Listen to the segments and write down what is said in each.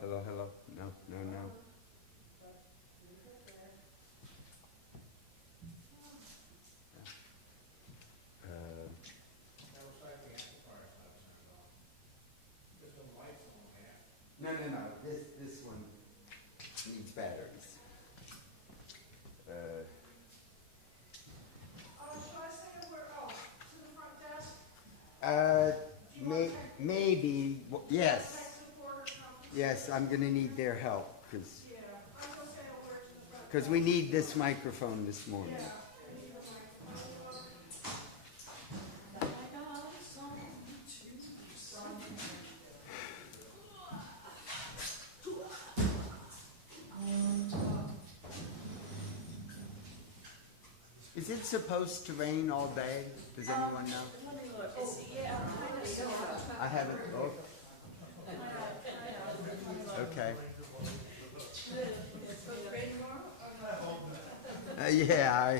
hello, hello. No, no, no. Uh, no, no, no. This one needs batteries. Should I send it where, to the front desk? Maybe. Yes, Next to the corner conference? yes. I'm gonna need their help because Yeah, I'm gonna say over to the front desk. we need this microphone this morning. Yeah, I need a microphone. Is it supposed to rain all day? Does anyone know? Let me look. Yeah, kind of, sort of. I haven't. Oh, okay. It's supposed to rain tomorrow? Yeah.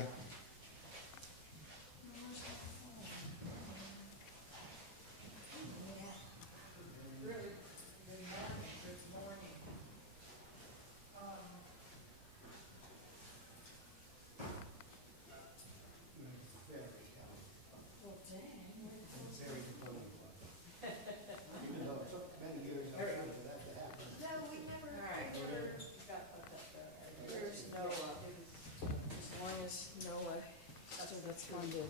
There's Noah. As long as Noah still gets funded and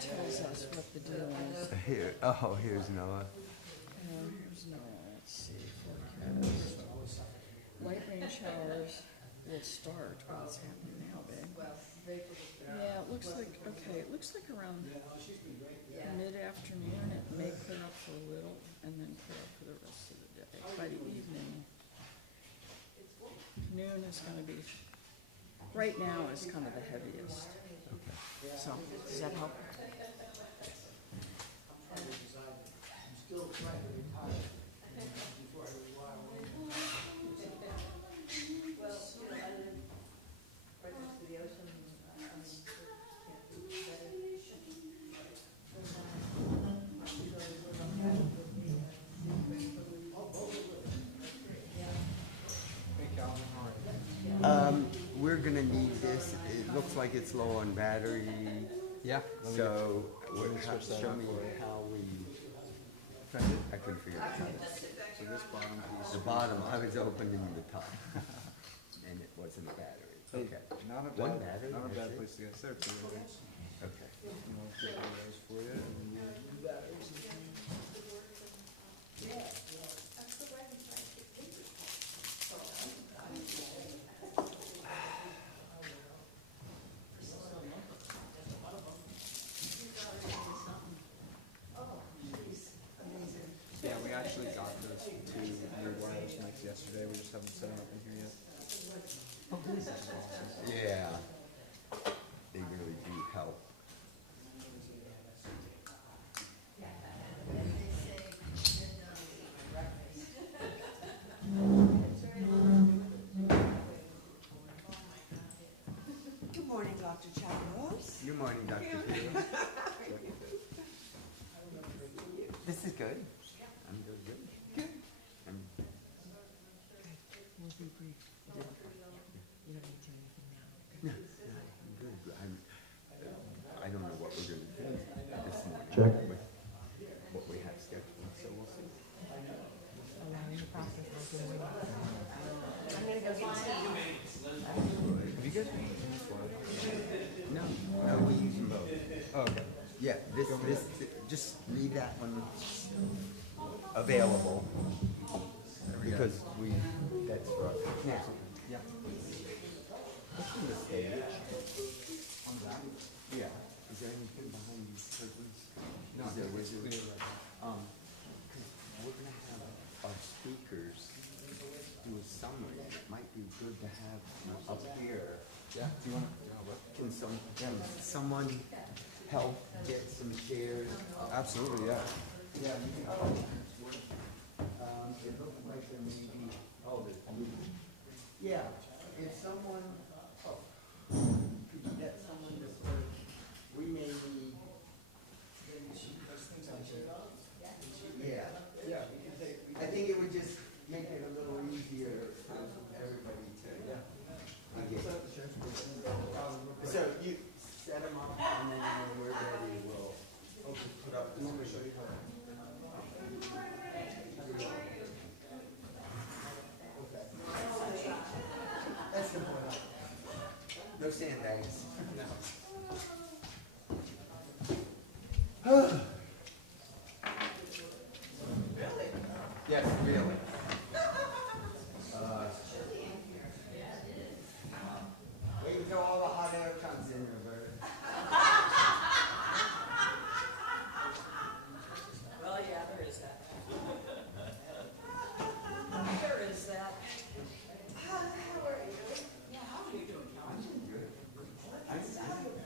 tells us what the deal is. Here. Oh, here's Noah. There's Noah. Let's see. Forecast. Light rain showers will start. Well, it's happening now, babe. Yeah, it looks like, okay, it looks like around mid-afternoon it may clear up for a little and then clear up for the rest of the day. By the evening, noon is gonna be, right now is kind of the heaviest. So, does that help? We're gonna need this. It looks like it's low on battery. Yeah. So, let me switch that show out me for you. how we. I can figure it out. So this bottom piece. The bottom, I was opening the top, and it wasn't a battery. Okay. Not a One bad, battery, not a that's bad it? place to get started. So Okay. you know, get one of those for you. Yeah, we actually got those two new wireless mics yesterday. We just haven't set them up in here yet. Yeah. They really do help. Good morning, Dr. Chavos. Good morning, Dr. Taylor. This is good. I'm good. Good. I'm We'll be brief. You don't need to do anything now. good. I don't know what we're gonna do this morning. Check. With what we have scheduled, so we'll see. Allowing the process like you're waiting. I'm gonna go get tea. Have you guys been using this one? No, we use them both. Oh, okay. Yeah, this, just leave that one available because that's right. Now, Yeah. what's in the stage? On that? Yeah. Is there anything behind these curtains? No, Is there it's wizard? clear right now. 'Cause we're gonna have our speakers do a summary. It might be good to have up here. Yeah. Do you want to? Can someone help get some chairs? Absolutely, yeah. Yeah, it looks like there may be, yeah, if someone, could you get someone to sort of, we may need. Yeah, I think it would just make it a No sandbags. Yes, really. Wait until all the hot air comes in, Roberta. Well, yeah, there is that. There is that. How are you? Yeah, how are you doing, Calvin? Your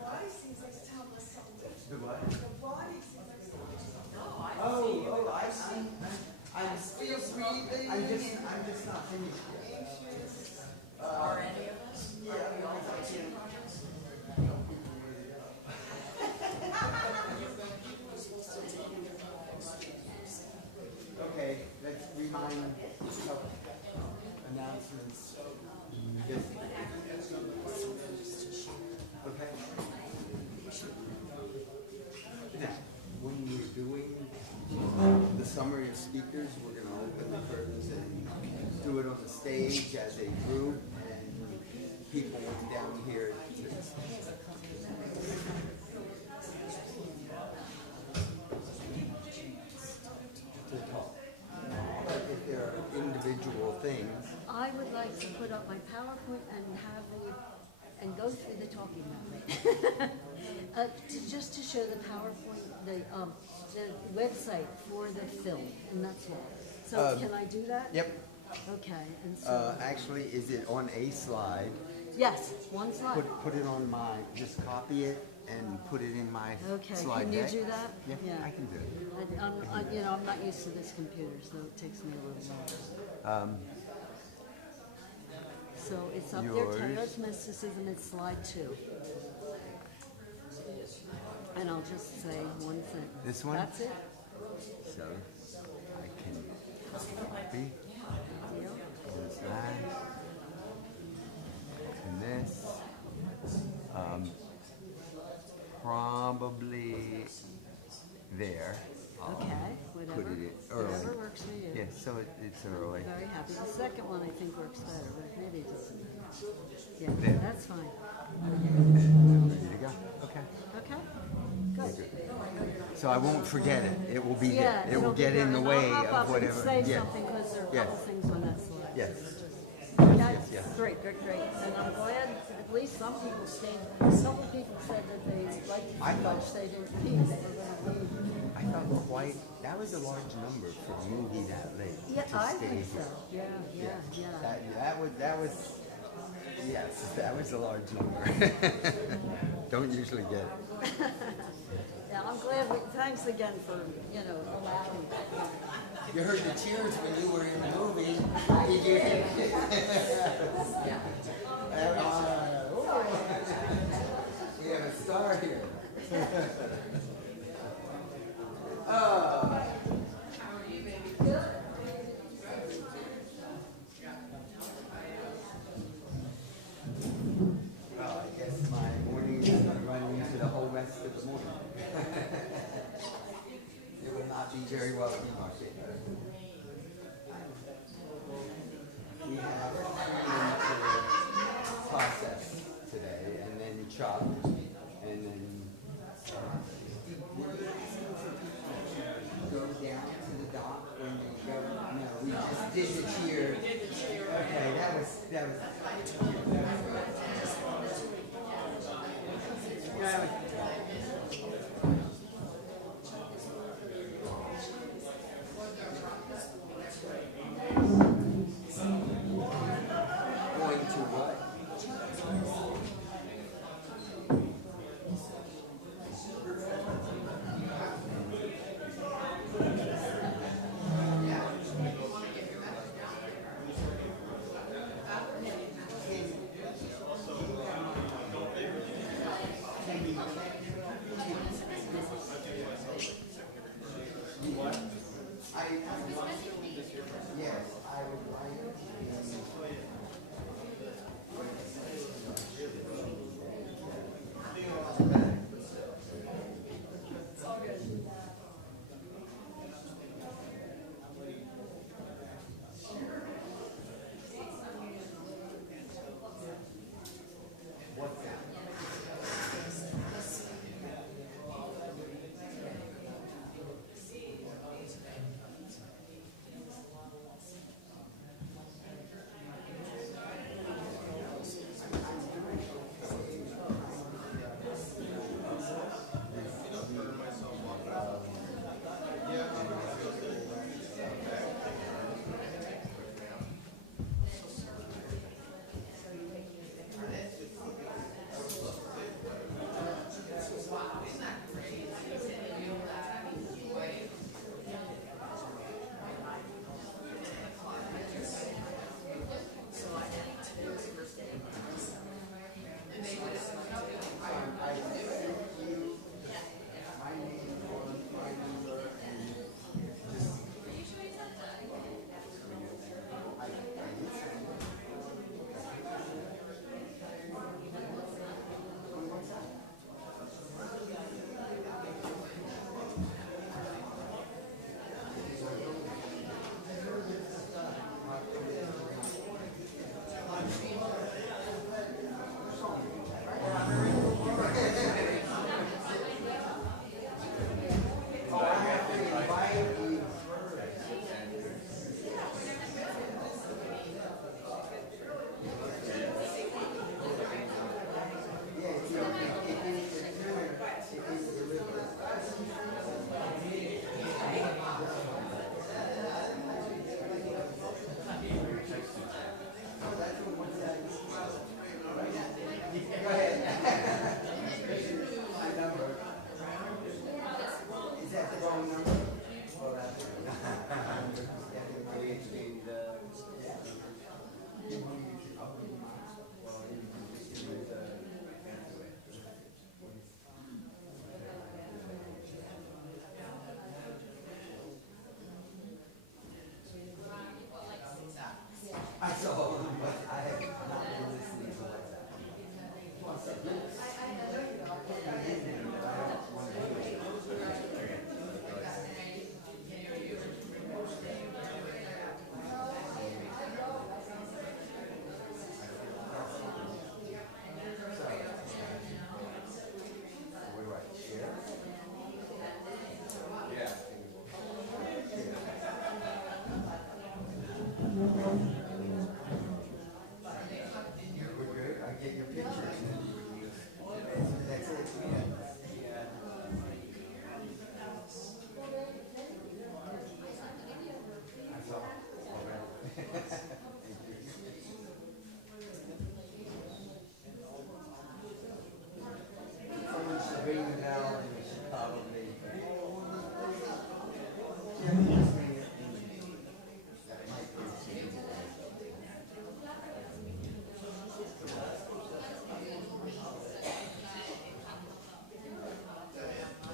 body seems like it's telling us something different. The what? Your body seems like something different. No, I Oh, I see. I'm still breathing. I'm just not finished yet. Are any of us? Yeah, Are we all I can't. Okay, let's remind of announcements. Yes. Okay. Now, when we're doing the summary of speakers, we're going to open the curtains and do it on the stage as a group, and people down here to talk. But if there are individual things, I would like to put up my PowerPoint and have it, and go through the talking map. Just to show the PowerPoint, the website for the film, and that's all. So can I do that? yep. Okay, and so, Actually, is it on a slide? yes, one slide. Put it on my, just copy it and put it in my Okay, slide can you deck. do that? Yeah, I can do it. I'm not used to this computer, so it takes me a little while. So it's up there, Yours. Taylor's mysticism, it's slide 2. And I'll just say one thing. This one? That's it. So I can copy Deal. this that and this. Probably there. I'll Okay, whatever, put it early. whatever works for you. Yeah, so it's early. Very happy. The second one I think works better, but maybe it doesn't. Yeah, There. that's fine. Ready to go? Okay. Okay, good. So I won't forget it. It will be Yeah, there. It will it'll be get there, in the and way I'll hop of up and whatever. say Yeah. something because there are a Yes. couple things on that slide. Yes. Okay? Yes, yes. Great, great, great. And I'm glad at least some people stayed, some people said that they liked it I so thought- much they didn't leave, they were gonna leave. I thought quite. That was a large number for a movie that late. Yeah, to I stay think here. so. Yeah. That was. Yes, that was a large number. Don't usually get it. Yeah, I'm glad thanks again for, allowing that. You heard the cheers when you were in the movie. Did you hear it? We have a star here. Well, I guess my morning is going to run into the whole rest of the morning. It will not be very well demarcated. We have a process today, and then chop, and then go down to the dock when they go. No, we just did it here. Okay, that was. Yeah, going to what? Can We're good. I get your pictures. That's it. That's all. Someone should ring the bell and we should probably. Yeah, just ring it. That might be.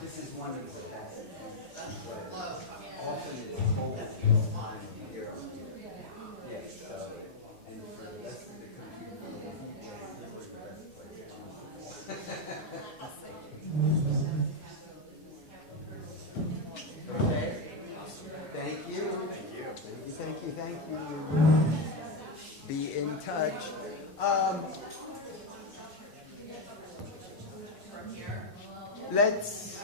This is one of the best. Often it's cold this time of year. Yes, so, and for the rest of the country, this was the best place. Okay? Thank you. Thank you. Thank you. Be in touch. Let's,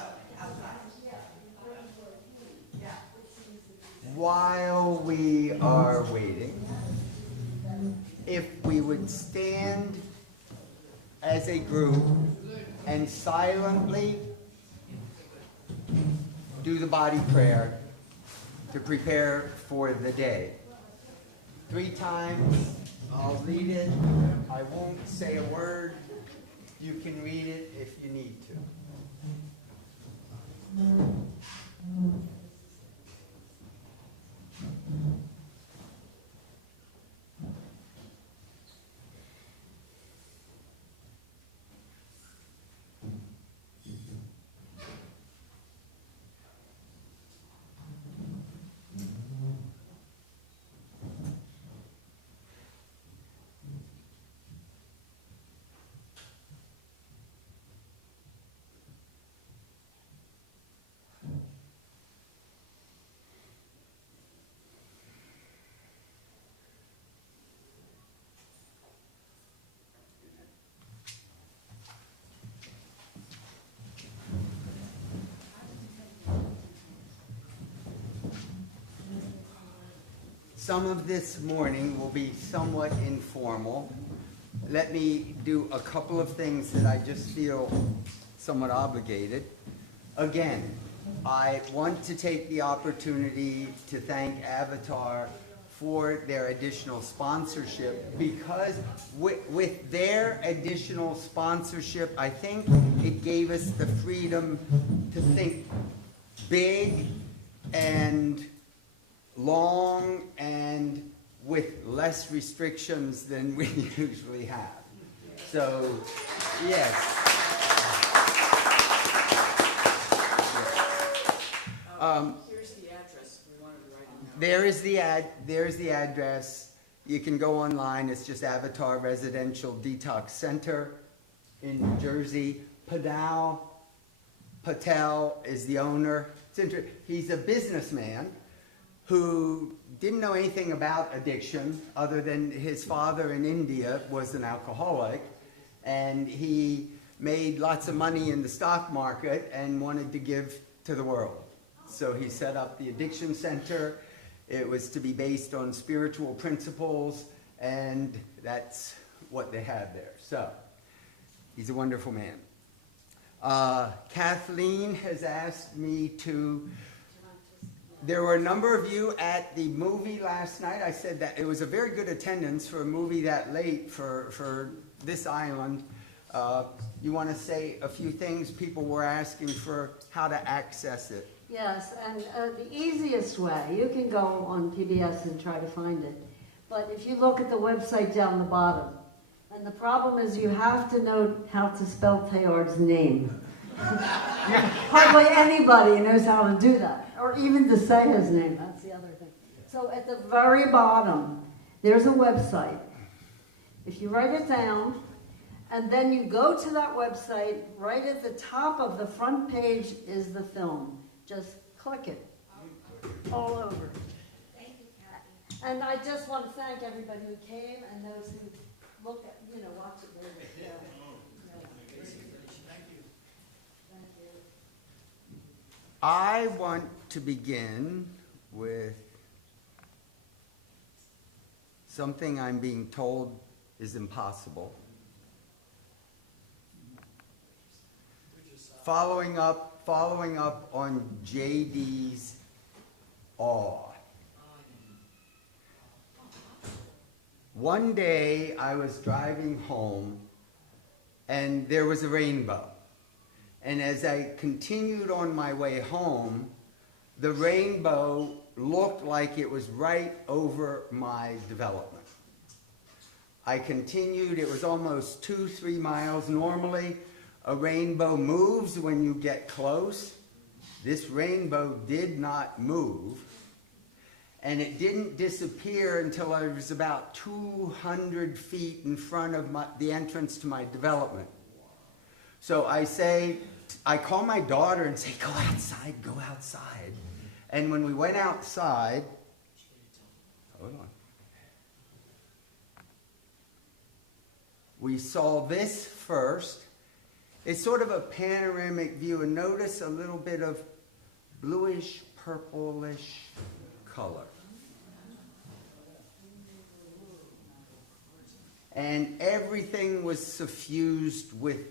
while we are waiting, if we would stand as a group and silently do the body prayer to prepare for the day. 3 times, I'll lead it. I won't say a word. You can read it if you need to. Some of this morning will be somewhat informal. Let me do a couple of things that I just feel somewhat obligated. Again, I want to take the opportunity to thank Avatar for their additional sponsorship, because with their additional sponsorship, I think it gave us the freedom to think big and long and with less restrictions than we usually have. So, yes. Here's the address. We wanted to write it down. There's the address. You can go online. It's just Avatar Residential Detox Center in New Jersey. Patel is the owner. He's a businessman who didn't know anything about addiction other than his father in India was an alcoholic, and he made lots of money in the stock market and wanted to give to the world. So he set up the addiction center. It was to be based on spiritual principles, and that's what they have there. So he's a wonderful man. Kathleen has asked me to. There were a number of you at the movie last night. I said that it was a very good attendance for a movie that late for this island. You want to say a few things? People were asking for how to access it. Yes, and the easiest way, you can go on PBS and try to find it. But if you look at the website down the bottom, and the problem is you have to know how to spell Teilhard's name. Hardly anybody knows how to do that, or even to say his name. That's the other thing. So at the very bottom, there's a website. If you write it down And then you go to that website, right at the top of the front page is the film. Just click it all over. And I just want to thank everybody who came and those who look at, watch it later. Yeah. Thank you. I want to begin with something I'm being told is impossible. Following up on JD's awe. One day I was driving home and there was a rainbow. And as I continued on my way home, the rainbow looked like it was right over my development. I continued, it was almost 2-3 miles. Normally, a rainbow moves when you get close. This rainbow did not move. And it didn't disappear until I was about 200 feet in front of the entrance to my development. So I call my daughter and say, go outside, go outside. And when we went outside, hold on, we saw this first. It's sort of a panoramic view, and notice a little bit of bluish, purplish color. And everything was suffused with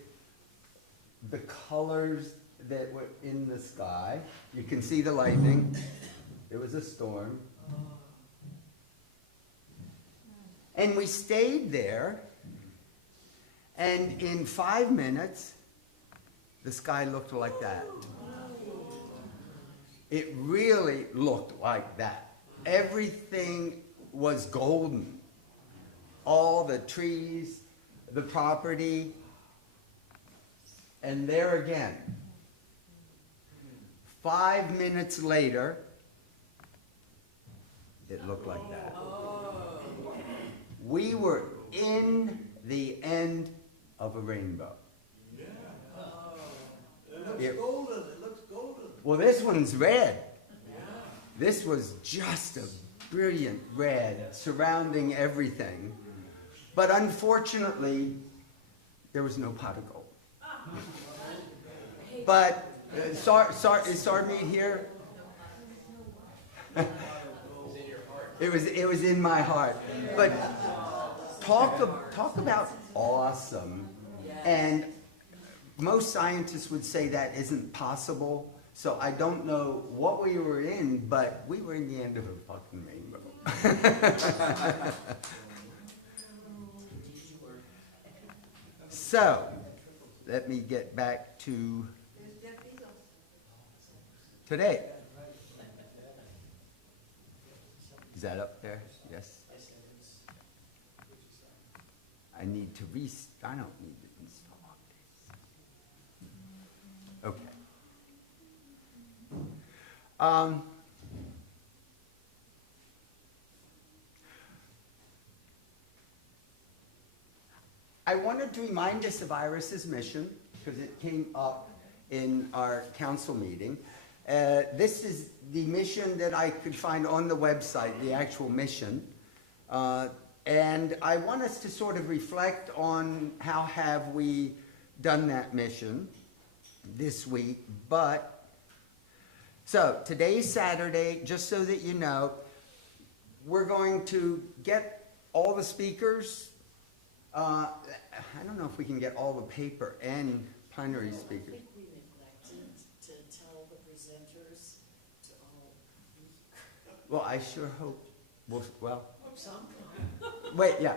the colors that were in the sky. You can see the lightning. It was a storm. And we stayed there, and in 5 minutes, the sky looked like that. It really looked like that. Everything was golden. All the trees, the property, and there again. 5 minutes later, it looked like that. We were in the end of a rainbow. It looks golden. It looks golden. Well, this one's red. This was just a brilliant red surrounding everything. But unfortunately, there was no pot of gold. But, is Sarmeet here? It was in my heart. But talk about awesome. And most scientists would say that isn't possible. So I don't know what we were in, but we were in the end of a fucking rainbow. So, let me get back to today. Is that up there? Yes. I need to I don't need to install this. Okay. I wanted to remind us of IRAS's mission, because it came up in our council meeting. This is the mission that I could find on the website, the actual mission. And I want us to sort of reflect on how have we done that mission this week. So today's Saturday, just so that you know, we're going to get all the speakers. I don't know if we can get all the paper and plenary speakers. I think we neglected to tell the presenters to all be. Well, I sure hope. Well, Something. wait, yeah.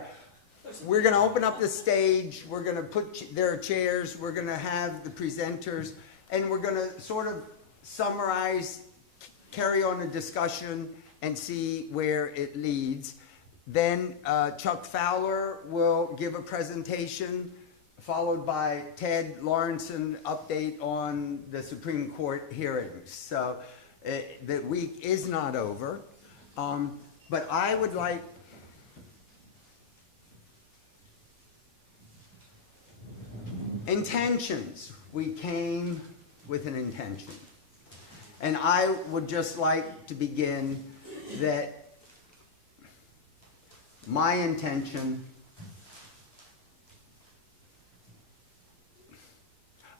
We're going to open up the stage. We're going to put there are chairs. We're going to have the presenters, and we're going to sort of summarize, carry on a discussion, and see where it leads. Then Chuck Fowler will give a presentation, followed by Ted Lawrenson update on the Supreme Court hearings. So the week is not over. But I would like Intentions. We came with an intention. And I would just like to begin that my intention,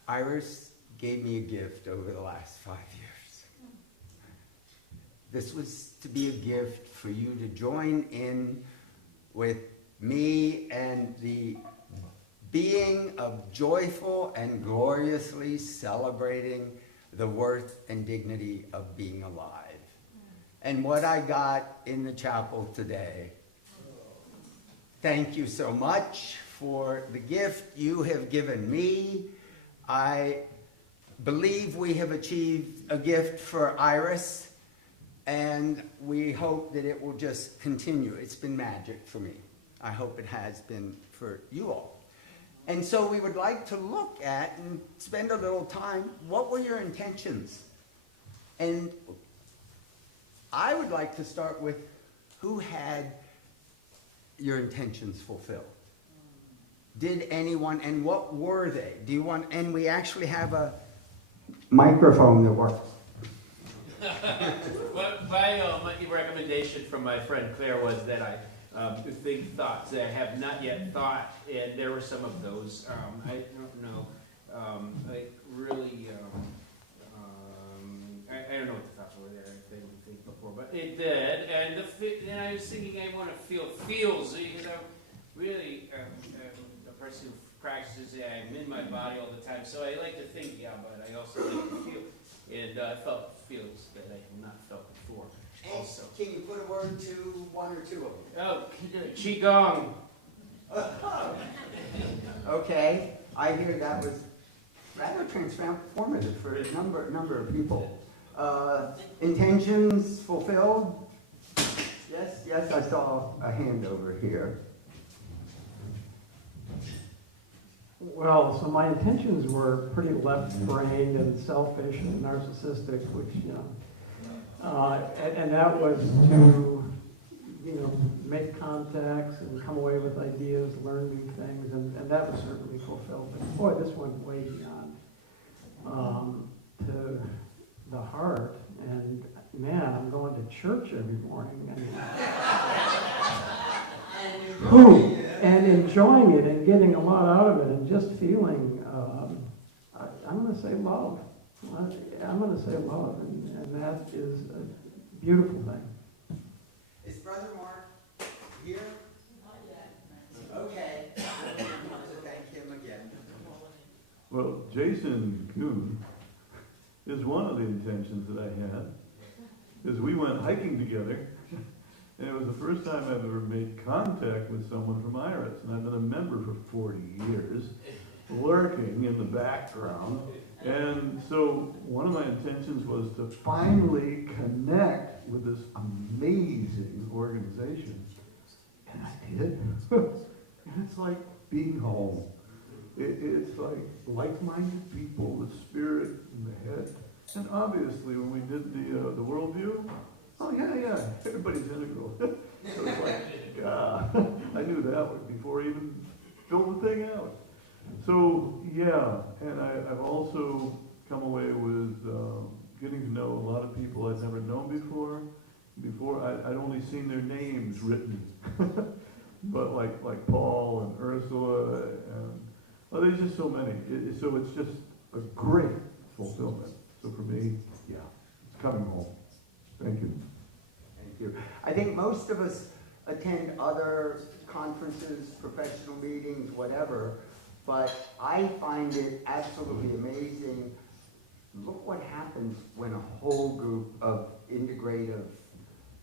Iris gave me a gift over the last 5 years. This was to be a gift for you to join in with me and the being of joyful and gloriously celebrating the worth and dignity of being alive. And what I got in the chapel today, thank you so much for the gift you have given me. I believe we have achieved a gift for Iris, and we hope that it will just continue. It's been magic for me. I hope it has been for you all. And so we would like to look at and spend a little time, what were your intentions? And I would like to start with who had your intentions fulfilled? Did anyone, and what were they? Do you want, and we actually have a microphone that works. Well, my recommendation from my friend Claire was that I think thoughts that I have not yet thought, and there were some of those. I don't know, like really, I don't know what the thoughts were there. I didn't think before, but it did. And then I was thinking I want to feel feels. You know, really, a person who practices, I'm in my body all the time. So I like to think, yeah, but I also like to feel. And I felt feels that I have not felt before. Also, can you put a word to one or two of them? Oh, qigong. Okay, I hear that was rather transformative for a number of people. Intentions fulfilled? Yes, I saw a hand over here. Well, so my intentions were pretty left-brained and selfish and narcissistic, which, you know, and that was to, you know, make contacts and come away with ideas, learn new things, and that was certainly fulfilled. But boy, this went way beyond to the heart. And man, I'm going to church every morning and enjoying it and getting a lot out of it and just feeling, I'm going to say love. I'm going to say love, and that is a beautiful thing. Is Brother Mark here? Not yet. Okay. I want to thank him again. Well, Jason Kuhn is one of the intentions that I had, is we went hiking together, and it was the first time I've ever made contact with someone from IRAS, and I've been a member for 40 years, lurking in the background. And so one of my intentions was to finally connect with this amazing organization. And I did. And it's like being home. It's like like-minded people, the spirit in the head. And obviously when we did the worldview, oh yeah, everybody's integral. So it's like, I knew that one before I even filled the thing out. So yeah, and I've also come away with getting to know a lot of people I'd never known before. I'd only seen their names written, but like Paul and Ursula, and well, there's just so many. So it's just a great fulfillment. So for me, yeah, it's coming home. Thank you. Thank you. I think most of us attend other conferences, professional meetings, whatever. But I find it absolutely amazing. Look what happens when a whole group of integrative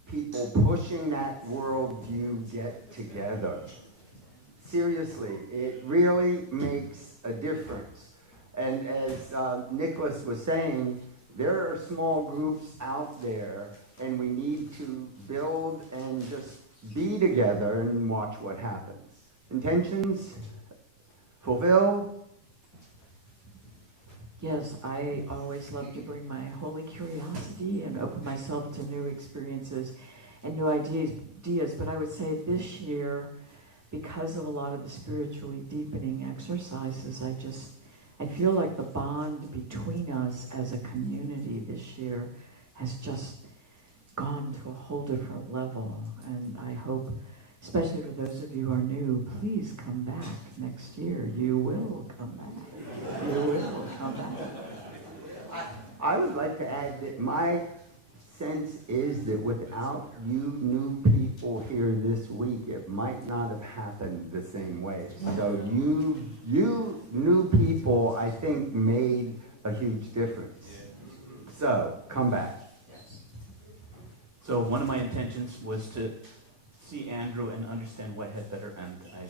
people pushing that worldview get together. Seriously, it really makes a difference. And as Nicholas was saying, there are small groups out there, and we need to build and just be together and watch what happens. Intentions? Fulfilled? Yes, I always love to bring my holy curiosity and open myself to new experiences and new ideas, but I would say this year because of a lot of the spiritually deepening exercises, I feel like the bond between us as a community this year has just gone to a whole different level. And I hope, especially for those of you who are new, please come back next year. You will come back. You will come back. I would like to add that my sense is that without you new people here this week, it might not have happened the same way. So you new people, I think, made a huge difference. So come back. So one of my intentions was to see Andrew and understand Whitehead better, and I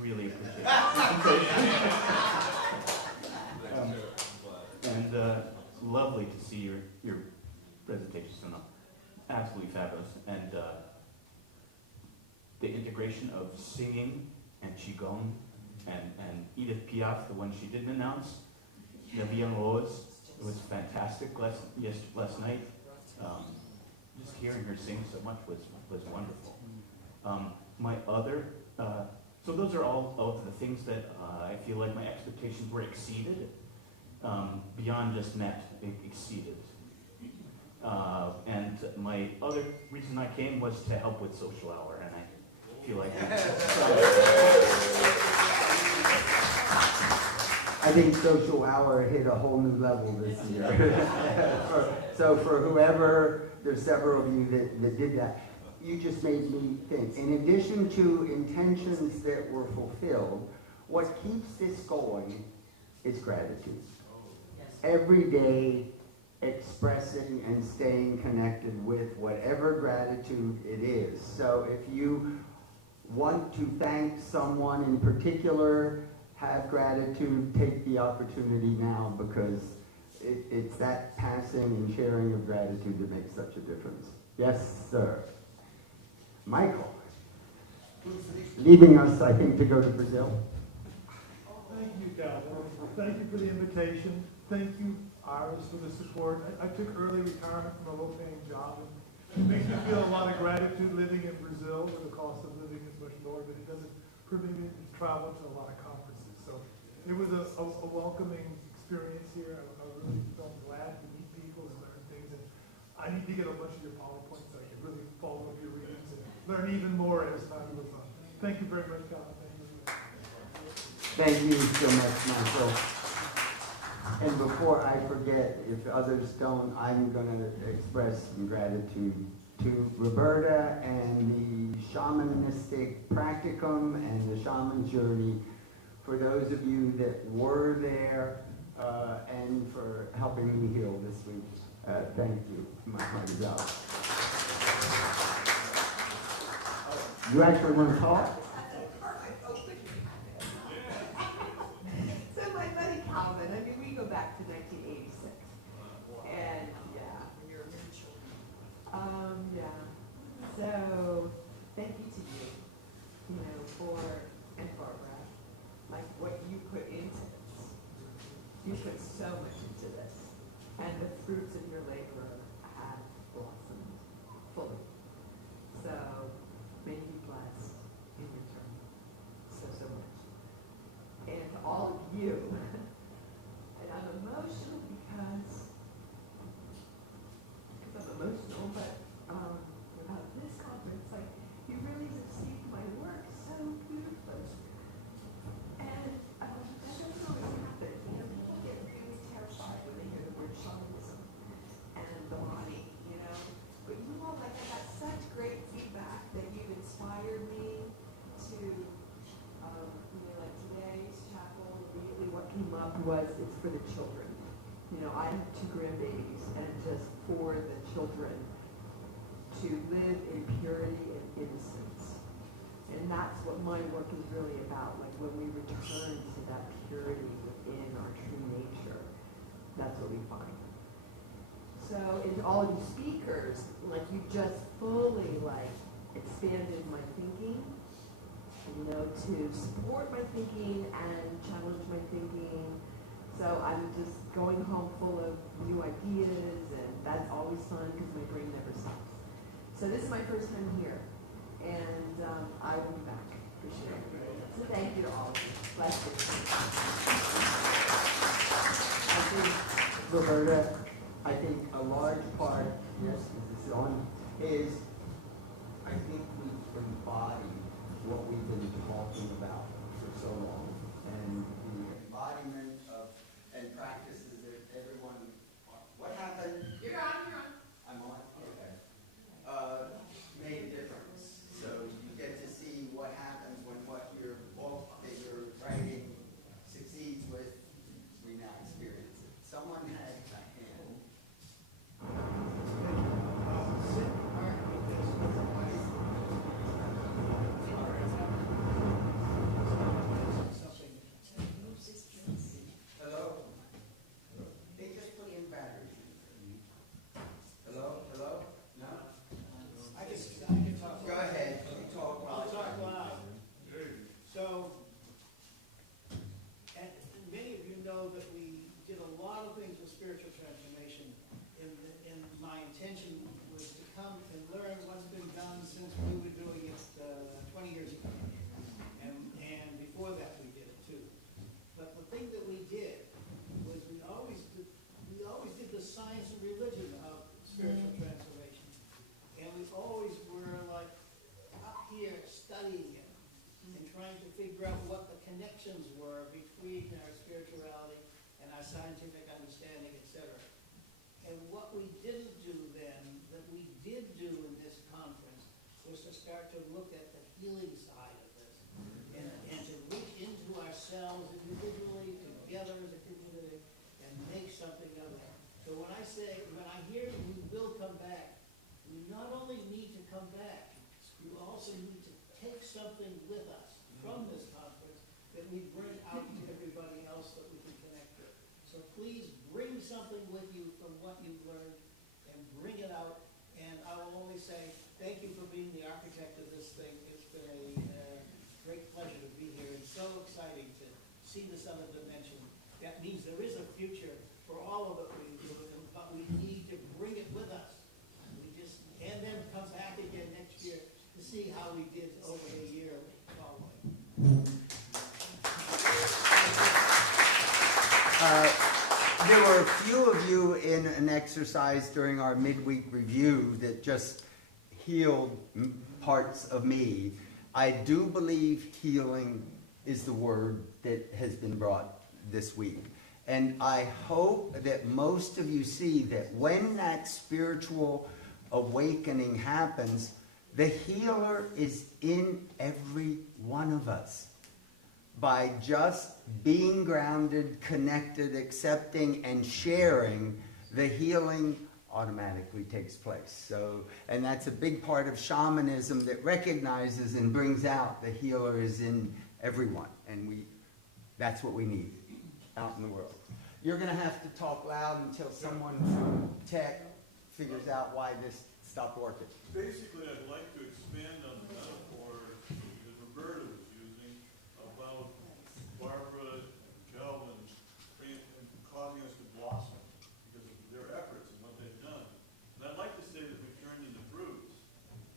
really appreciate it. And lovely to see your presentation, Sana. Absolutely fabulous. And the integration of singing and Qigong and Edith Piaf, the one she didn't announce, La Vie en Rose, it was fantastic last night. Just hearing her sing so much was wonderful. My other, so those are all of the things that I feel like my expectations were exceeded, beyond just met, exceeded. And my other reason I came was to help with social hour, and I feel like I think social hour hit a whole new level this year. So for whoever, there's several of you that did that, you just made me think. In addition to intentions that were fulfilled, what keeps this going is gratitude. Every day, expressing and staying connected with whatever gratitude it is. So if you want to thank someone in particular, have gratitude, take the opportunity now, because it's that passing and sharing of gratitude that makes such a difference. Yes, sir. Michael, leaving us, I think, to go to Brazil. Thank you, Calvin. Thank you for the invitation. Thank you, IRAS, for the support. I took early retirement from a low-paying job, and it makes me feel a lot of gratitude living in Brazil, where the cost of living is much lower, but it doesn't permit me to travel to a lot of conferences. So it was a welcoming experience here. I really felt glad to meet people and learn things. And I need to get a bunch of your PowerPoints so I can really follow up your readings and learn even more as time goes on. Thank you very much, Calvin. Thank you so much, Michael. And before I forget, if others don't, I'm going to express some gratitude to Roberta and the shamanistic practicum and the shaman journey, for those of you that were there, and for helping me heal this week. Thank you. My heart is out. You actually want to talk? So my buddy Calvin, I mean, we go back to 1986. And yeah. You're a mutual. Yeah. So thank you to you, and Barbara, like what you put into this. You put so much into this. And the fruits of your labor have blossomed fully. So may you be blessed in return so much. And to all of you, and I'm emotional because I'm emotional, but about this conference, like, you really received my work so beautifully. And that doesn't always happen. People get really terrified when they hear the word shamanism and the body, But you all, like, I got such great feedback that you've inspired me to, like today's chapel, immediately what came up was it's for the children. I have 2 grandbabies, and it's just for the children to live in purity and innocence. And that's what my work is really about. Like, when we return to that purity within our true nature, that's what we find. So, in all of you speakers, like, you just fully, expanded my thinking, to support my thinking and challenge my thinking. So I'm just going home full of new ideas, and that's always fun because my brain never stops. So this is my first time here, and I will be back. Appreciate it. So thank you to all of you. Bless you. I think, Roberta, I think a large part, yes, this is on, is I think we embody what we've been talking about for so long. And the embodiment of, and practices that everyone, what happened? You're on. I'm on? Okay. Made a difference. So you get to see what happens when what your book that you're writing succeeds with, we now experience it. Someone had a hand. Hello? They just put in batteries. Hello? No? I can talk. Go ahead. You talk. I'll talk loud. So, and many of you know that we did a lot of things with spiritual transformation. And my intention was to come and learn what's been done since we were doing it 20 years ago. And before that we did it too. But the thing that we did was we always did the science and religion of spiritual transformation. And we always were like up here studying it and trying to figure out what the connections were between our spirituality and our scientific understanding, etc. And what we didn't do then, that we did do in this conference, was to start to look at the healing side of this and to reach into ourselves individually, together as a community, and make something of it. So when I hear we will come back, we not only need to come back, you also need to take something with us from this conference that we bring out to everybody else that we can connect with. So please bring something with you from what you've learned and bring it out. And I will only say thank you for being the architect of this thing. It's been a great pleasure to be here and so exciting to see this other dimension. That means there is a future for all of it we do, but we need to bring it with us. And then come back again next year to see how we did over the year following. There were a few of you in an exercise during our midweek review that just healed parts of me. I do believe healing is the word that has been brought this week. And I hope that most of you see that when that spiritual awakening happens, the healer is in every one of us. By just being grounded, connected, accepting, and sharing, the healing automatically takes place. So, and that's a big part of shamanism that recognizes and brings out the healer is in everyone. And that's what we need out in the world. You're going to have to talk loud until someone from tech figures out why this stopped working. Basically, I'd like to expand on the metaphor that Roberta was using about Barbara and Calvin causing us to blossom because of their efforts and what they've done. And I'd like to say that we've turned into fruits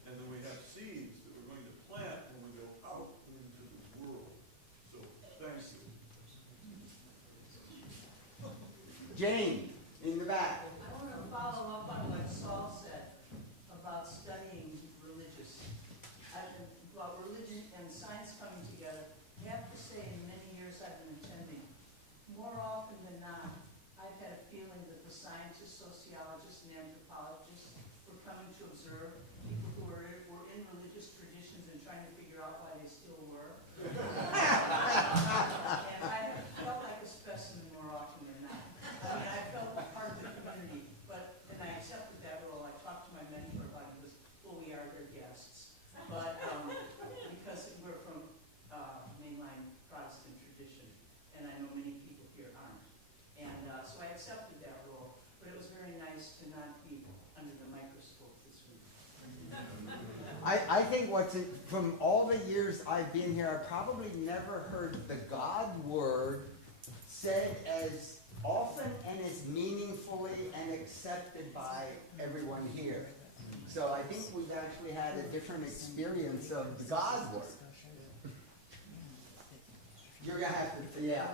and that we have seeds that we're going to plant when we go out into the world. So, thank you. Jane, in the back. I want to follow up on what Saul said about studying religion and science coming together. I have to say, in many years I've been attending, more often than not, I've had a feeling that the scientists, sociologists, and anthropologists were coming to observe people who were in religious traditions and trying to figure out why they still were. And I have felt like a specimen more often than not. I mean, I felt part of the community, and I accepted that role. I talked to my mentor about it. Well, we are their guests. But because we're from mainline Protestant tradition, and I know many people here aren't. And so I accepted that role, but it was very nice to not be under the microscope this week. I think from all the years I've been here, I probably never heard the God word said as often and as meaningfully and accepted by everyone here. So I think we've actually had a different experience of the God word. You're gonna have to, yeah.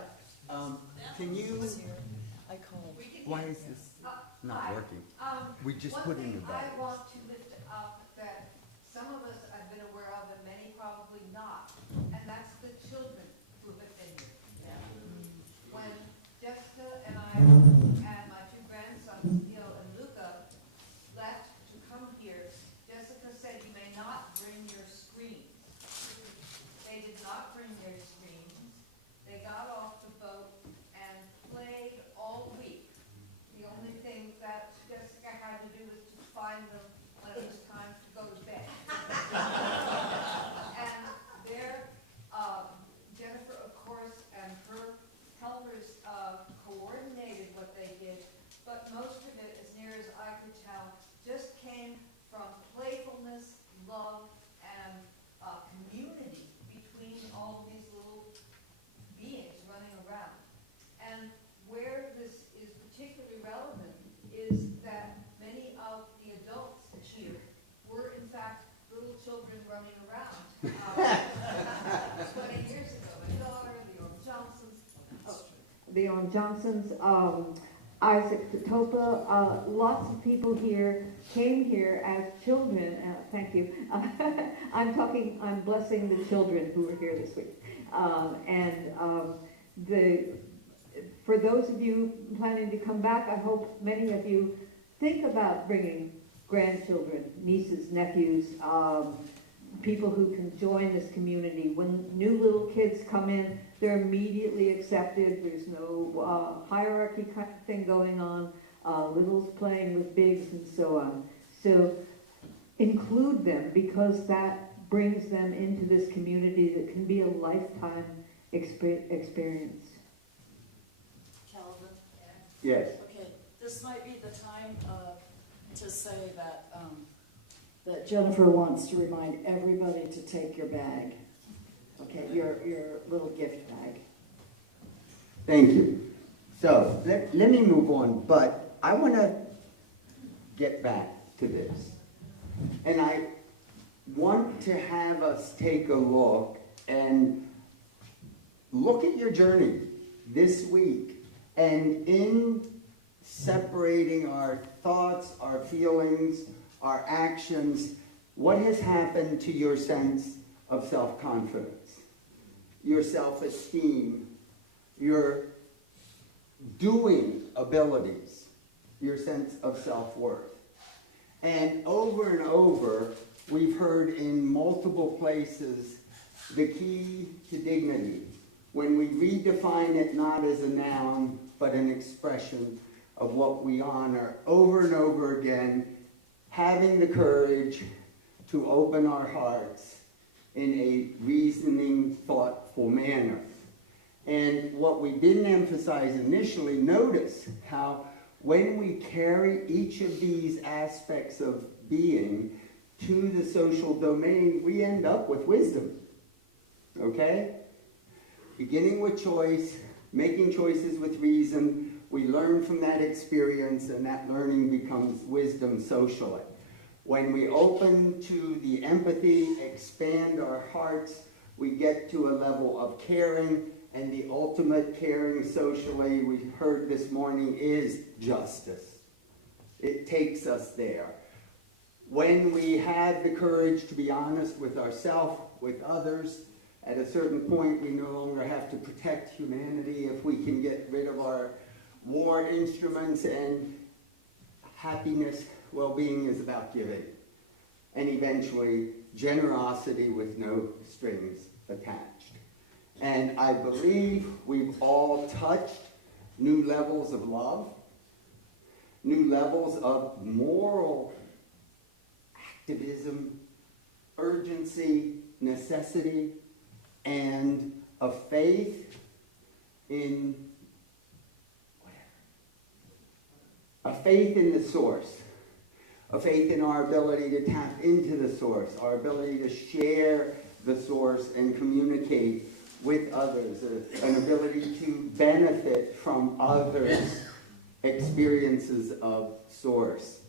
Can you, I called. why is this not working? We just put in the One thing I batteries. want to lift up that some of us have been aware of and many probably not, and that's the children who have been here. When Jessica and I and my two grandsons, Neil and Luca, left to come here, Jessica said, "You may not bring your screens." They did not bring their screens. They got off the boat and played all week. The only thing that Jessica had to do was to find them when it was time to go to bed. And there, Jennifer, of course, and her helpers coordinated what they did, but most of it, as near as I could tell, just came from playfulness, love, and community between all of these little beings running around. And where this is particularly relevant is that many of the adults here were in fact little children running around 20 years ago. My daughter, the old Johnsons. The Johnsons, Isaac Totopa, lots of people here came here as children. Thank you. I'm blessing the children who were here this week. For those of you planning to come back, I hope many of you think about bringing grandchildren, nieces, nephews, people who can join this community. When new little kids come in, they're immediately accepted. There's no hierarchy kind of thing going on. Littles playing with bigs and so on. So include them, because that brings them into this community that can be a lifetime experience. Calvin? Yes. Okay, this might be the time to say that that Jennifer wants to remind everybody to take your bag. Okay, your little gift bag. Thank you. So let me move on, but I want to get back to this. And I want to have us take a look and look at your journey this week, and in separating our thoughts, our feelings, our actions, what has happened to your sense of self-confidence, your self-esteem, your doing abilities, your sense of self-worth. And over, we've heard in multiple places the key to dignity, when we redefine it not as a noun, but an expression of what we honor. Over and over again, having the courage to open our hearts in a reasoning, thoughtful manner. And what we didn't emphasize initially, notice how when we carry each of these aspects of being to the social domain, we end up with wisdom. Okay? Beginning with choice, making choices with reason, we learn from that experience, and that learning becomes wisdom socially. When we open to the empathy, expand our hearts, we get to a level of caring, and the ultimate caring socially, we heard this morning, is justice. It takes us there. When we have the courage to be honest with ourselves, with others, at a certain point we no longer have to protect humanity if we can get rid of our war instruments, and happiness, well-being is about giving. And eventually, generosity with no strings attached. And I believe we've all touched new levels of love, new levels of moral activism, urgency, necessity, and a faith in a faith in the source, a faith in our ability to tap into the source, our ability to share the source and communicate with others, an ability to benefit from others' experiences of source.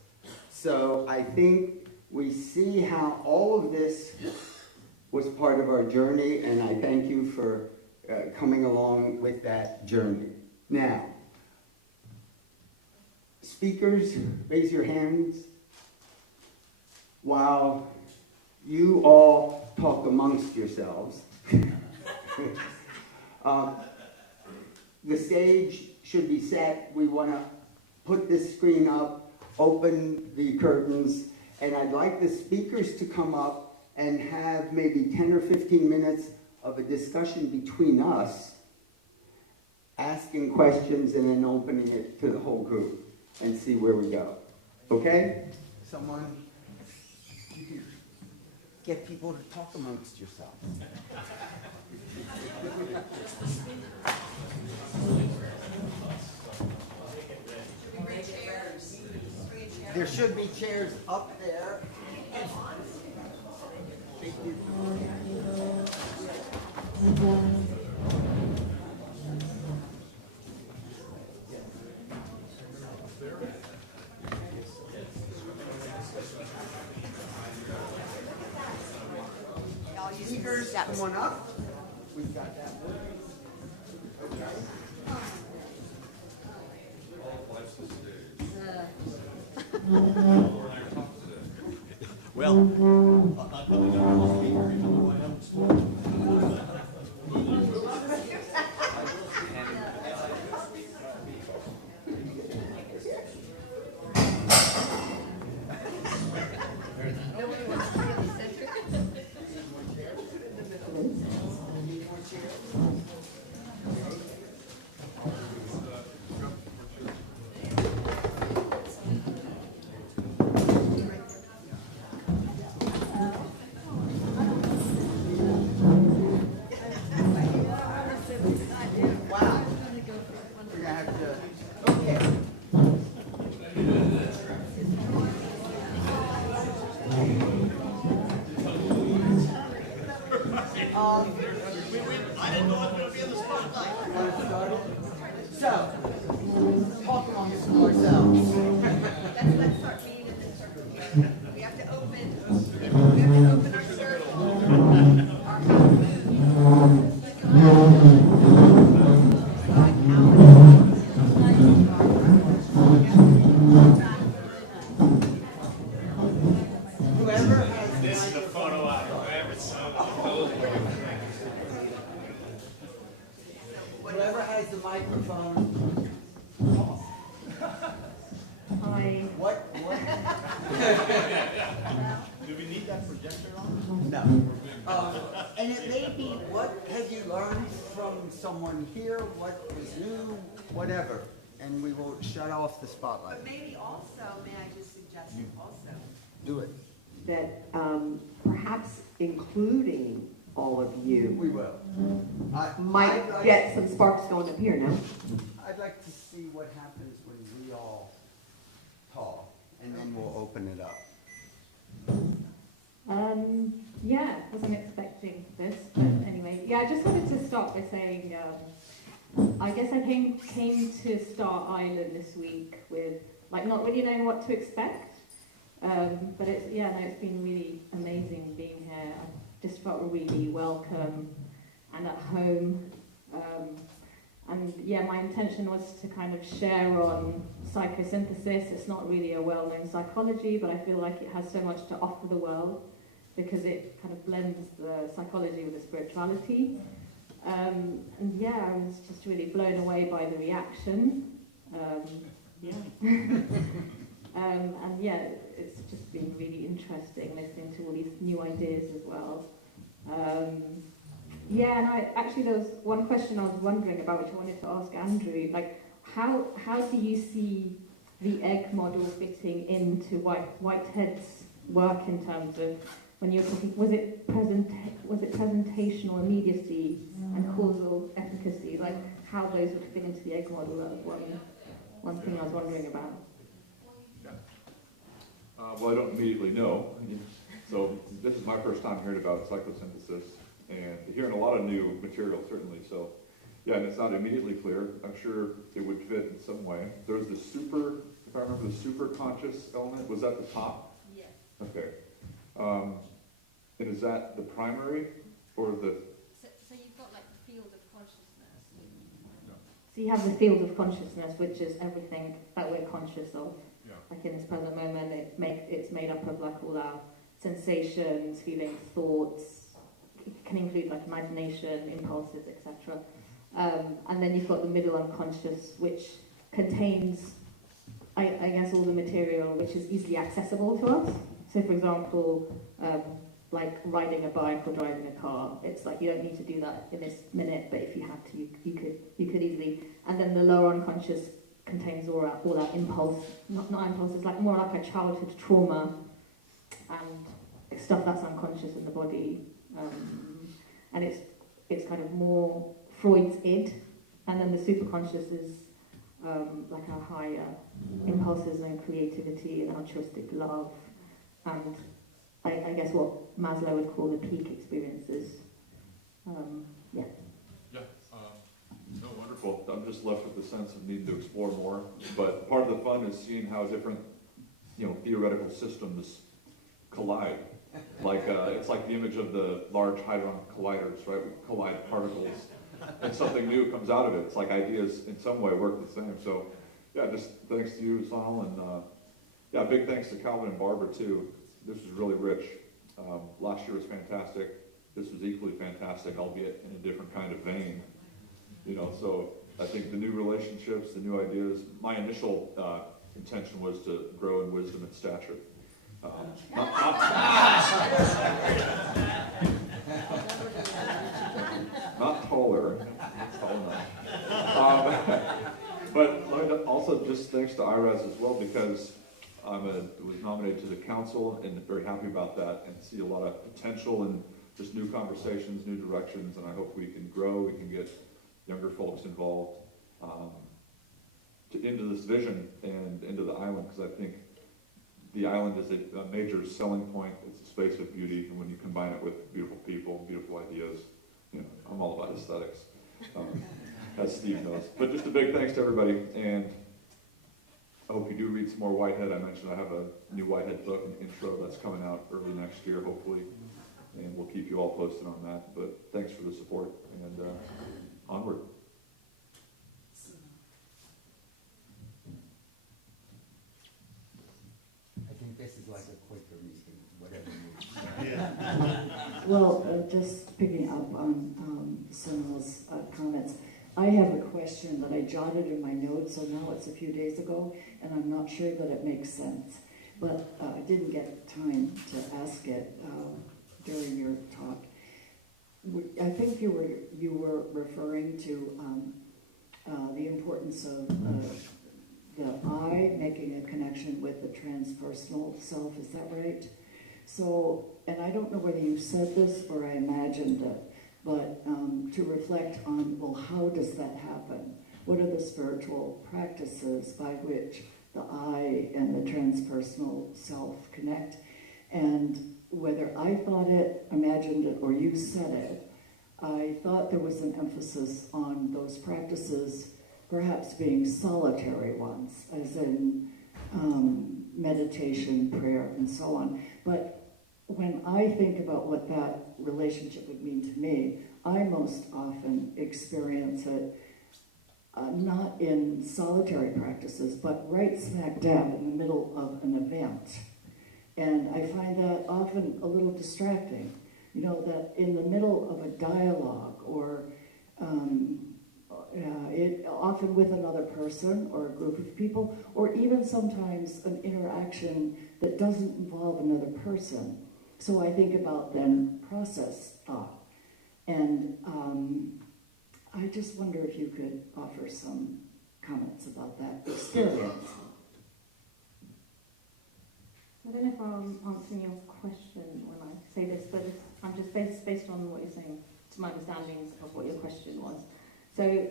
So I think we see how all of this was part of our journey, and I thank you for coming along with that journey. Now, speakers, raise your hands while you all talk amongst yourselves. The stage should be set. We want to put this screen up, open the curtains, and I'd like the speakers to come up and have maybe 10 or 15 minutes of a discussion between us, asking questions and then opening it to the whole group and see where we go. Okay? Someone, you can get people to talk amongst yourselves. There should be chairs up there. Thank you. Speakers, come on up. We've got that one. Okay. Well, I'm probably not going to speak very I didn't know I was going to be in the spotlight. Want to start it? So, talk amongst ourselves. Let's start meeting in this circle here. We have to open our circle. Whoever has This is a photo op. Whoever has the microphone. Hi. What? Do we need that projector on? No. And it may be, what have you learned from someone here? What was new? Whatever. And we will shut off the spotlight. But maybe also, may I just suggest also? Do it. That perhaps including all of you We will. might get some sparks going up here now. I'd like to see what happens when we all talk, and then we'll open it up. Yeah, wasn't expecting this, but anyway. Yeah, I just wanted to start by saying, I guess I came to Star Island this week with, like, not really knowing what to expect. But it's been really amazing being here. I just felt really welcome and at home. And yeah, my intention was to kind of share on psychosynthesis. It's not really a well-known psychology, but I feel like it has so much to offer the world because it kind of blends the psychology with the spirituality. And yeah, I was just really blown away by the reaction. And yeah, it's just been really interesting listening to all these new ideas as well. Yeah, and there was one question I was wondering about, which I wanted to ask Andrew. Like, how do you see the egg model fitting into Whitehead's work in terms of when you're talking? Was it presentational immediacy and causal efficacy? Like, how those would fit into the egg model? That was one thing I was wondering about. Well, I don't immediately know. So this is my first time hearing about psychosynthesis and hearing a lot of new material, certainly. So yeah, and it's not immediately clear. I'm sure it would fit in some way. There's the super, if I remember, the super conscious element. Was that the top? Yes. Okay. And is that the primary or the? So you've got like the field of So you have the field of consciousness, which is everything that we're conscious of. Yeah. Like in this present moment, it's made up of like all our sensations, feelings, thoughts. It can include like imagination, impulses, etc. And then you've got the middle unconscious, which contains, I guess, all the material which is easily accessible to us. So, for example, like riding a bike or driving a car, it's like you don't need to do that in this minute, but if you had to, you could easily. And then the lower unconscious contains all our impulse, not impulses, like more like a childhood trauma and stuff that's unconscious in the body, and it's kind of more Freud's id, and then the superconscious is like our higher impulses and creativity and altruistic love, and I guess what Maslow would call the peak experiences. Yeah. Yeah. No, wonderful. I'm just left with the sense of needing to explore more. But part of the fun is seeing how different, theoretical systems collide. Like it's like the image of the Large Hadron Colliders, right? We collide particles, and something new comes out of it. It's like ideas in some way work the same. So, yeah, just thanks to you, Sal, and yeah, big thanks to Calvin and Barbara too. This was really rich. Last year was fantastic. This was equally fantastic, albeit in a different kind of vein. So I think the new relationships, the new ideas. My initial intention was to grow in wisdom and stature. Not taller, but also just thanks to IRAS as well, because I was nominated to the council and very happy about that, and see a lot of potential and just new conversations, new directions, and I hope we can grow, we can get younger folks involved into this vision and into the island, because I think the island is a major selling point. It's a space of beauty, and when you combine it with beautiful people, beautiful ideas, I'm all about aesthetics, as Steve knows. But just a big thanks to everybody, and I hope you do read some more Whitehead. I mentioned I have a new Whitehead book, an intro, that's coming out early next year, hopefully, and we'll keep you all posted on that. But thanks for the support, and onward. I think this is like a Quaker meeting, whatever meeting. Well, just picking up on Sunil's comments, I have a question that I jotted in my notes, so now it's a few days ago, and I'm not sure that it makes sense. But I didn't get time to ask it during your talk. I think you were referring to the importance of the I making a connection with the transpersonal self. Is that right? So, and I don't know whether you said this or I imagined it, but to reflect on, well, how does that happen? What are the spiritual practices by which the I and the transpersonal self connect? And whether I thought it, imagined it, or you said it, I thought there was an emphasis on those practices perhaps being solitary ones, as in meditation, prayer, and so on. But when I think about what that relationship would mean to me, I most often experience it not in solitary practices, but right smack dab in the middle of an event. And I find that often a little distracting, that in the middle of a dialogue or often with another person or a group of people, or even sometimes an interaction that doesn't involve another person. So I think about then process thought. And I just wonder if you could offer some comments about that experience. I don't know if I'm answering your question when I say this, but I'm just based on what you're saying, to my understandings of what your question was. So,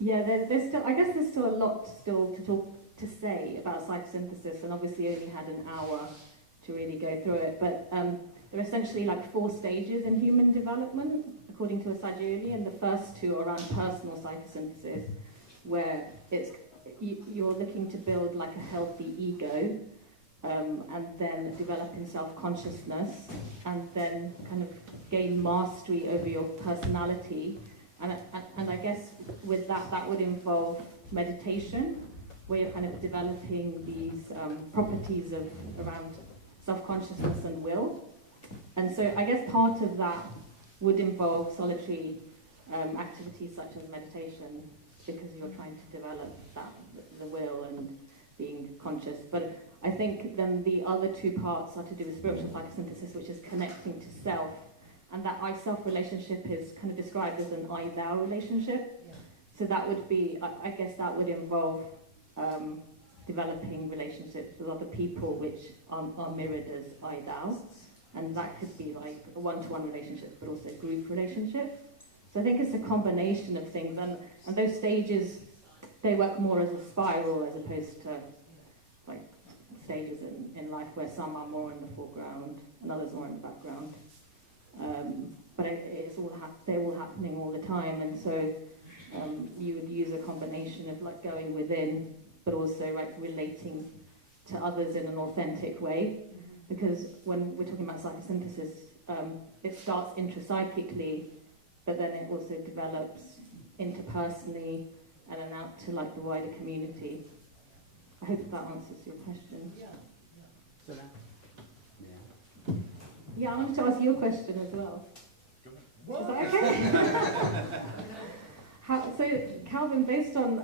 yeah, there's still, I guess there's still a lot to say about psychosynthesis, and obviously only had an hour to really go through it. But there are essentially like 4 stages in human development, according to Assagioli, and the first 2 are around personal psychosynthesis, where you're looking to build like a healthy ego, and then develop in self-consciousness, and then kind of gain mastery over your personality. And I guess with that, that would involve meditation, where you're kind of developing these properties of around self-consciousness and will. And so I guess part of that would involve solitary activities such as meditation, because you're trying to develop that, the will and being conscious. But I think then the other two parts are to do with spiritual psychosynthesis, which is connecting to self. And that I-self relationship is kind of described as an I-thou relationship. Yeah. So that would be, I guess that would involve developing relationships with other people which are mirrored as I-thou. And that could be like a one-to-one relationship, but also group relationship. So I think it's a combination of things. And those stages, they work more as a spiral as opposed to like stages in life where some are more in the foreground and others more in the background. But it's all they're all happening all the time, and so you would use a combination of like going within, but also like relating to others in an authentic way. Because when we're talking about psychosynthesis, it starts intrapsychically, but then it also develops interpersonally and then out to like the wider community. I hope that answers your question. Yeah. Yeah, I wanted to ask you a question as well. Is that okay? So, Calvin, based on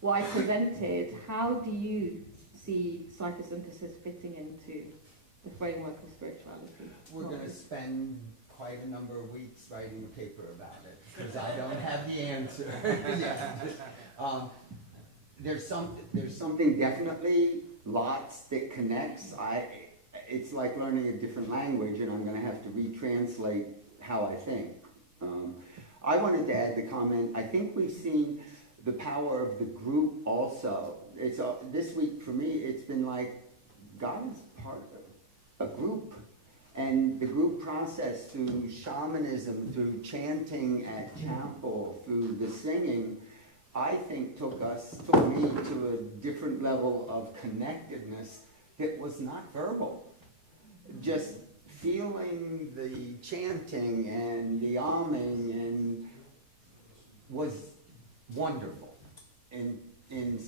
what I presented, how do you see psychosynthesis fitting into the framework of spirituality? We're going to spend quite a number of weeks writing a paper about it, because I don't have the answer. There's something definitely, lots that connects. It's like learning a different language, and I'm going to have to retranslate how I think. I wanted to add the comment, I think we've seen the power of the group also. This week for me, it's been like God is part of a group. And the group process through shamanism, through chanting at chapel, through the singing, I think took me to a different level of connectedness that was not verbal. Just feeling the chanting and the alming and was wonderful in a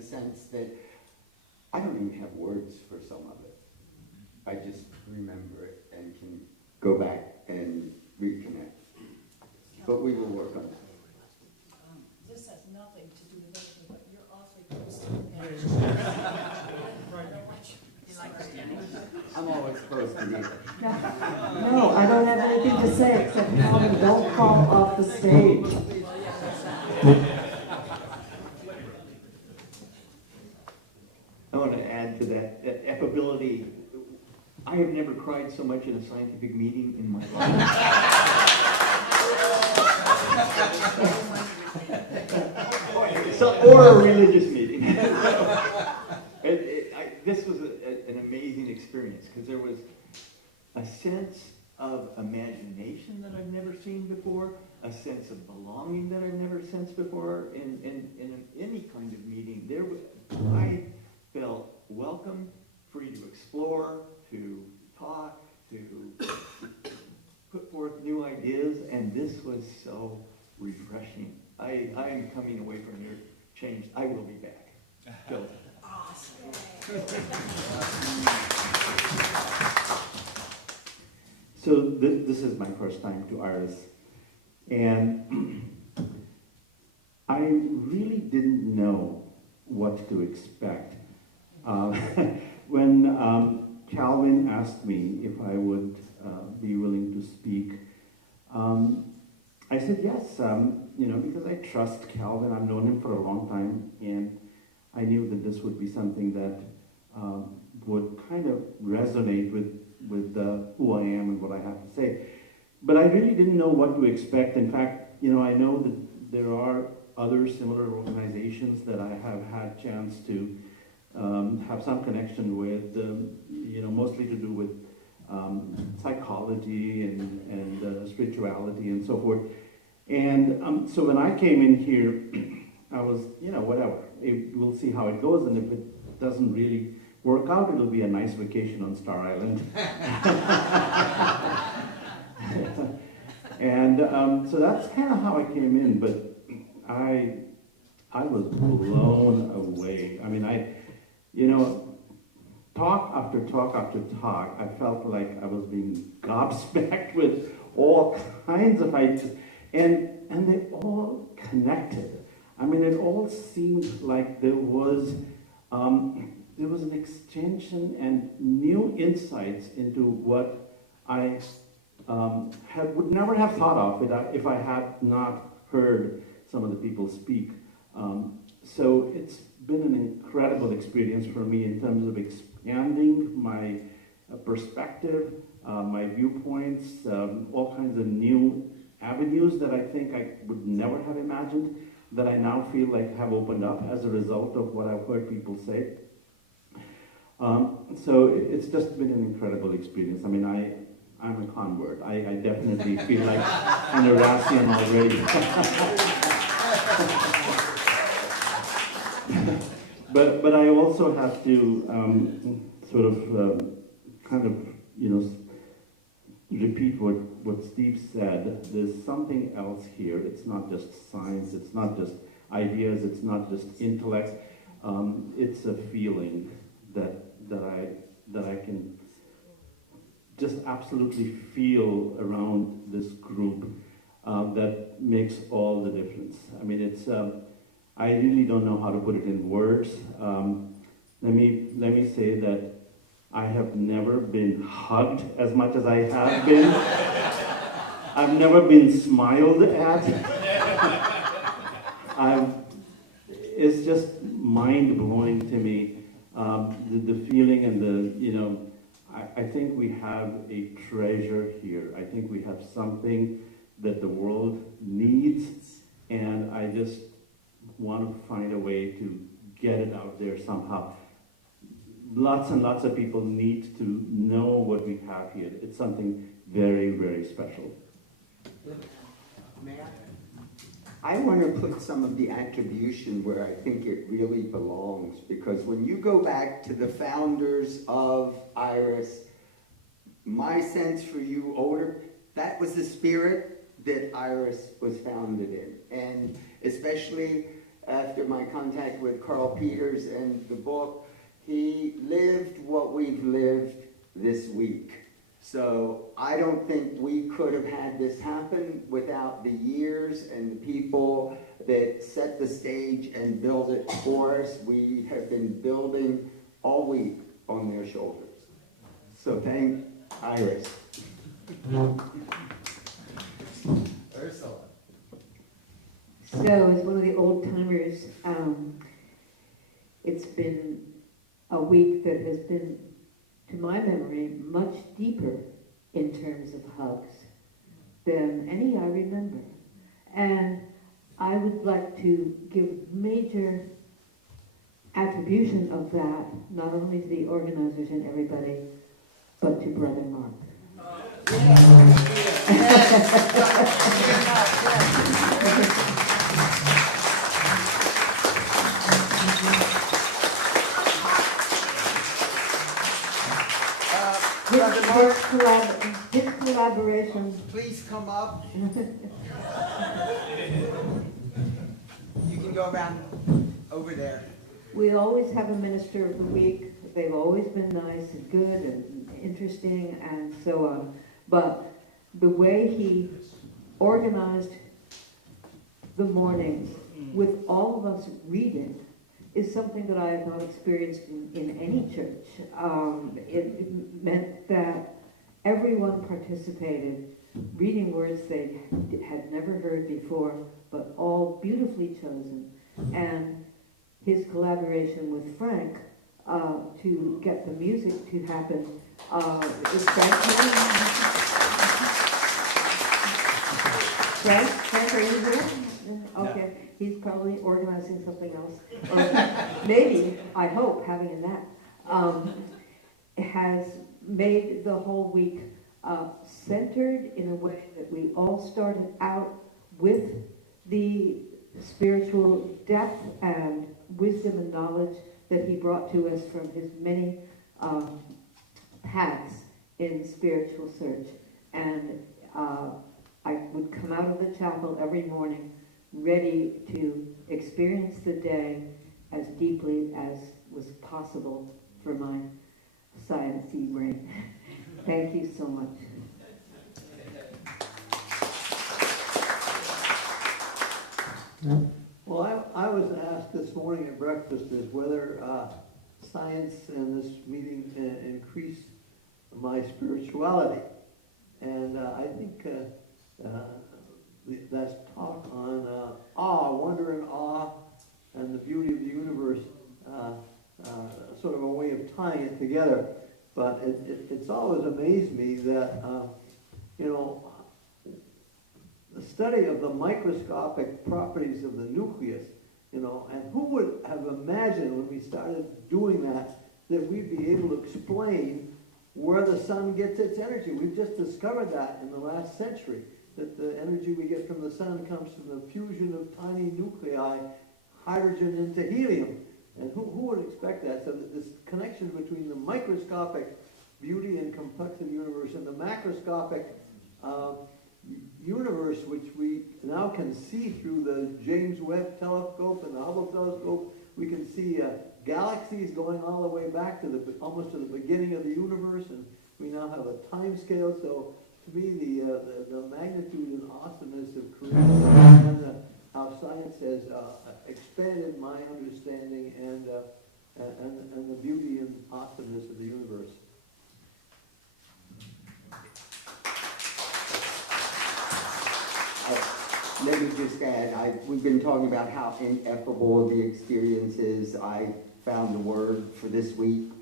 sense that I don't even have words for some of it. I just remember it and can go back and reconnect. But we will work on that. This has nothing to do with anything, but you're awfully close. I'm always supposed to be there. No, I don't have anything to say except Calvin, don't fall off the stage. I want to add to that affability. I have never cried so much in a scientific meeting in my life. Or a religious meeting. This was an amazing experience because there was a sense of imagination that I've never seen before, a sense of belonging that I've never sensed before in any kind of meeting. I felt welcome, free to explore, to talk, to put forth new ideas, and this was so refreshing. I am coming away from here changed. I will be back. Jill. So this is my first time to IRAS, and I really didn't know what to expect. When Calvin asked me if I would be willing to speak, I said yes, because I trust Calvin. I've known him for a long time, and I knew that this would be something that would kind of resonate with who I am and what I have to say. But I really didn't know what to expect. In fact, I know that there are other similar organizations that I have had chance to have some connection with, mostly to do with psychology and spirituality and so forth. And so when I came in here, I was, whatever. We'll see how it goes, and if it doesn't really work out, it'll be a nice vacation on Star Island. And so that's kind of how I came in, but I was blown away. I mean, you know, talk after talk after talk, I felt like I was being gobsmacked with all kinds of ideas, and they all connected. I mean, it all seemed like there was an extension and new insights into what I would never have thought of if I had not heard some of the people speak. So it's been an incredible experience for me in terms of expanding my perspective, my viewpoints, all kinds of new avenues that I think I would never have imagined, that I now feel like have opened up as a result of what I've heard people say. So it's just been an incredible experience. I mean, I'm a convert. I definitely feel like an Irasian already. But I also have to repeat what Steve said. There's something else here. It's not just science. It's not just ideas. It's not just intellect. It's a feeling that I can just absolutely feel around this group that makes all the difference. I mean, it's I really don't know how to put it in words. Let me say that I have never been hugged as much as I have been. I've never been smiled at. It's just mind-blowing to me, the feeling and I think we have a treasure here. I think we have something that the world needs, and I just want to find a way to get it out there somehow. Lots and lots of people need to know what we have here. It's something very, very special. May I want to put some of the attribution where I think it really belongs, because when you go back to the founders of IRAS, my sense for you older, that was the spirit that IRAS was founded in. And especially after my contact with Carl Peters and the book, he lived what we've lived this week. So I don't think we could have had this happen without the years and the people that set the stage and build it for us. We have been building all week on their shoulders. So thank IRAS. Ursula. So, as one of the old timers, it's been a week that has been, to my memory, much deeper in terms of hugs than any I remember. And I would like to give major attribution of that, not only to the organizers and everybody, but to Brother Mark. His collaboration. Please come up. You can go around over there. We always have a minister of the week. They've always been nice and good and interesting and so on. But the way he organized the mornings with all of us reading is something that I have not experienced in any church. It meant that everyone participated, reading words they had never heard before, but all beautifully chosen. And his collaboration with Frank to get the music to happen is Frank, are you here? Okay, he's probably organizing something else. Or maybe, I hope, having a nap. Has made the whole week centered in a way that we all started out with the spiritual depth and wisdom and knowledge that he brought to us from his many paths in spiritual search. And I would come out of the chapel every morning ready to experience the day as deeply as was possible for my sciencey brain. Thank you so much. Well, I was asked this morning at breakfast is whether science and this meeting increased my spirituality. And I think that's talk on awe, wonder and awe, and the beauty of the universe, sort of a way of tying it together. But it's always amazed me that, you know, the study of the microscopic properties of the nucleus, you know, and who would have imagined when we started doing that we'd be able to explain where the sun gets its energy. We've just discovered that in the last century, that the energy we get from the sun comes from the fusion of tiny nuclei, hydrogen into helium. And who would expect that? So that this connection between the microscopic beauty and complexity of the universe and the macroscopic universe, which we now can see through the James Webb telescope and the Hubble telescope. We can see galaxies going all the way back to almost to the beginning of the universe, and we now have a time scale. So to me, the magnitude and awesomeness of creation and how science has expanded my understanding and the beauty and awesomeness of the universe. Let me just add, we've been talking about how ineffable the experience is. I found the word for this week,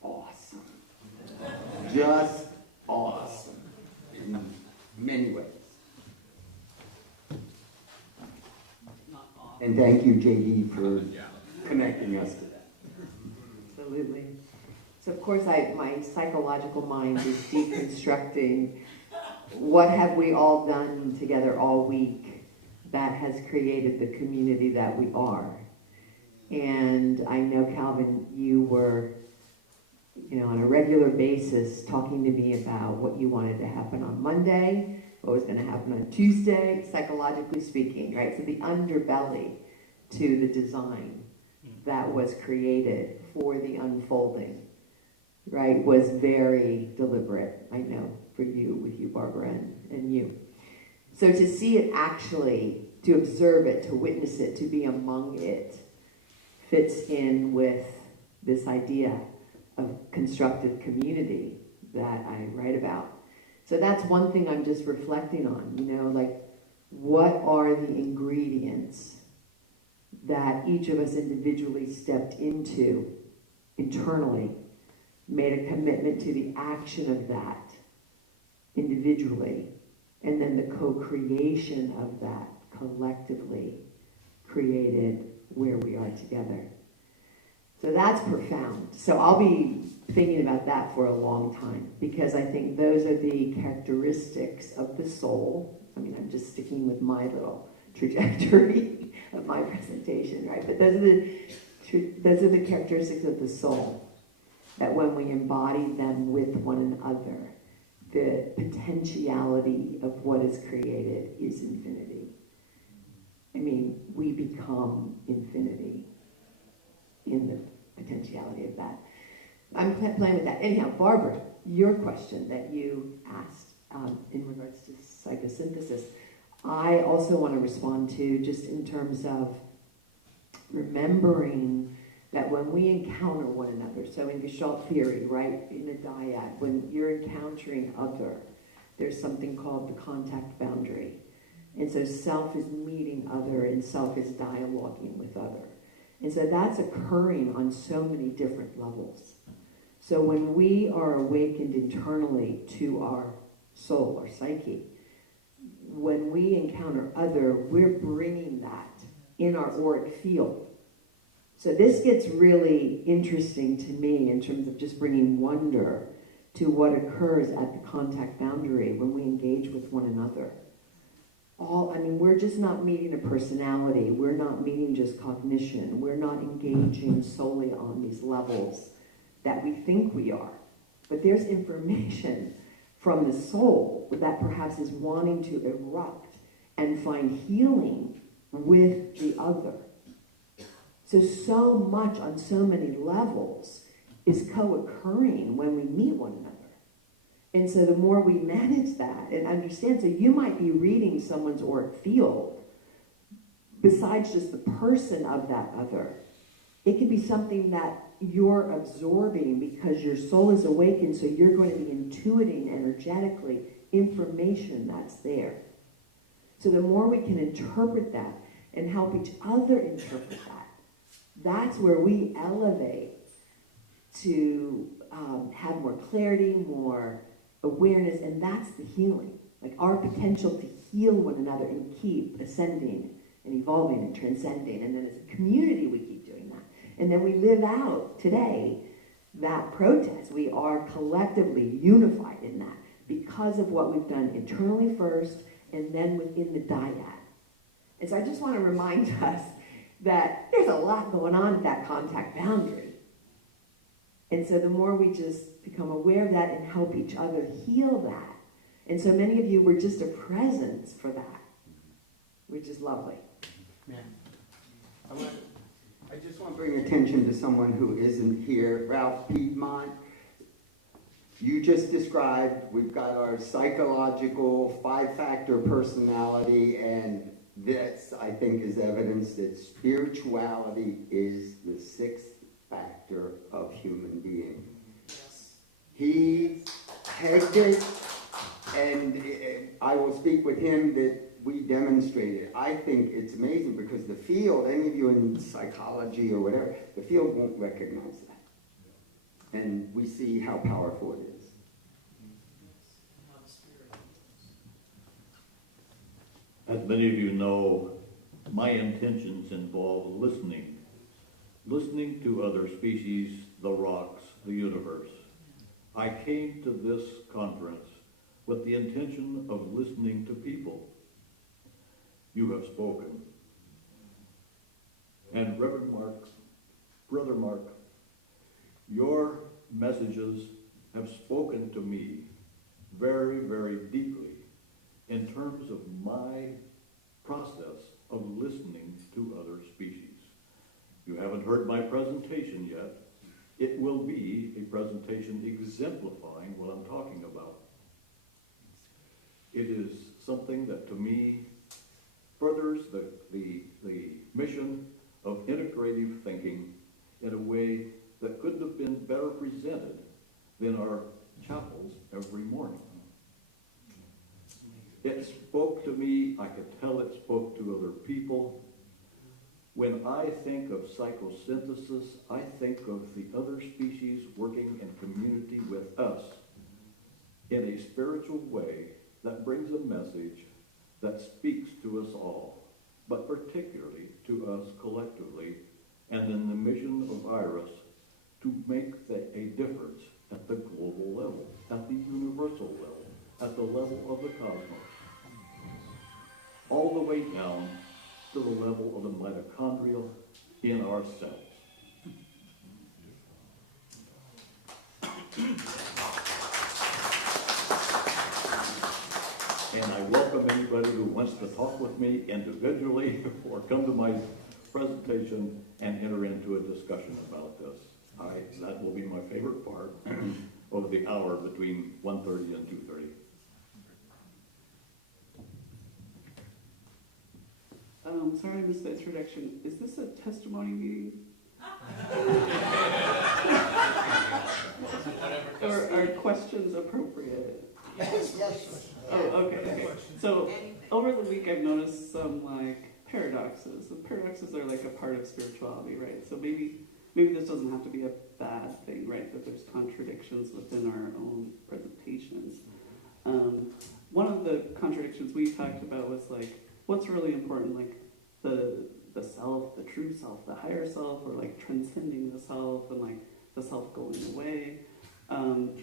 awesome. Just awesome in many ways. And thank you, JD, for connecting us to that. Absolutely. So of course my psychological mind is deconstructing what have we all done together all week that has created the community that we are. And I know, Calvin, you were, you know, on a regular basis talking to me about what you wanted to happen on Monday, what was going to happen on Tuesday, psychologically speaking, right? So the underbelly to the design that was created for the unfolding, right, was very deliberate, I know, for you, with you, Barbara, and you. So to see it actually, to observe it, to witness it, to be among it, fits in with this idea of constructive community that I write about. So that's one thing I'm just reflecting on, you know, like, what are the ingredients that each of us individually stepped into internally, made a commitment to the action of that individually, and then the co-creation of that collectively created where we are together. So that's profound. So I'll be thinking about that for a long time, because I think those are the characteristics of the soul. I mean, I'm just sticking with my little trajectory of my presentation, right? But those are the characteristics of the soul, that when we embody them with one another, the potentiality of what is created is infinity. I mean, we become infinity in the potentiality of that. I'm playing with that. Anyhow, Barbara, your question that you asked in regards to psychosynthesis, I also want to respond to, just in terms of remembering that when we encounter one another, so in Gestalt theory, right, in a dyad, when you're encountering other, there's something called the contact boundary. And so self is meeting other and self is dialoguing with other. And so that's occurring on so many different levels. So when we are awakened internally to our soul, our psyche, when we encounter other, we're bringing that in our auric field. So this gets really interesting to me in terms of just bringing wonder to what occurs at the contact boundary when we engage with one another. I mean, we're just not meeting a personality. We're not meeting just cognition. We're not engaging solely on these levels that we think we are. But there's information from the soul that perhaps is wanting to erupt and find healing with the other. So much on so many levels is co-occurring when we meet one another. And so the more we manage that and understand, so you might be reading someone's auric field, besides just the person of that other, it could be something that you're absorbing because your soul is awakened, so you're going to be intuiting energetically information that's there. So the more we can interpret that and help each other interpret that, that's where we elevate to have more clarity, more awareness, and that's the healing. Like our potential to heal one another and keep ascending and evolving and transcending. And then as a community, we keep doing that. And then we live out today that protest. We are collectively unified in that because of what we've done internally first and then within the dyad. And so I just want to remind us that there's a lot going on at that contact boundary. And so the more we just become aware of that and help each other heal that. And so many of you were just a presence for that, which is lovely. Yeah. I just want to bring attention to someone who isn't here. Ralph Piedmont, you just described, we've got our psychological 5-factor personality, and this, I think, is evidence that spirituality is the 6th factor of human being. He pegged it, and I will speak with him that we demonstrated. I think it's amazing because the field, any of you in psychology or whatever, the field won't recognize that. And we see how powerful it is. As many of you know, my intentions involve listening to other species, the rocks, the universe. I came to this conference with the intention of listening to people. You have spoken. And Reverend Mark, Brother Mark, your messages have spoken to me very, very deeply in terms of my process of listening to other species. You haven't heard my presentation yet. It will be a presentation exemplifying what I'm talking about. It is something that to me furthers the mission of integrative thinking in a way that couldn't have been better presented than our chapels every morning. It spoke to me, I could tell it spoke to other people. When I think of psychosynthesis, I think of the other species working in community with us in a spiritual way that brings a message that speaks to us all, but particularly to us collectively, and in the mission of IRAS to make a difference at the global level, at the universal level, at the level of the cosmos, all the way down to the level of the mitochondrial in our cells. And I welcome anybody who wants to talk with me individually or come to my presentation and enter into a discussion about this. That will be my favorite part of the hour between 1:30 and 2:30. Sorry I missed the introduction. Is this a testimony meeting? Or are questions appropriate? Yes. Oh, okay. So over the week I've noticed some paradoxes. The paradoxes are like a part of spirituality, right? So maybe this doesn't have to be a bad thing, right? That there's contradictions within our own presentations. One of the contradictions we talked about was what's really important, the self, the true self, the higher self, or transcending the self and the self going away. And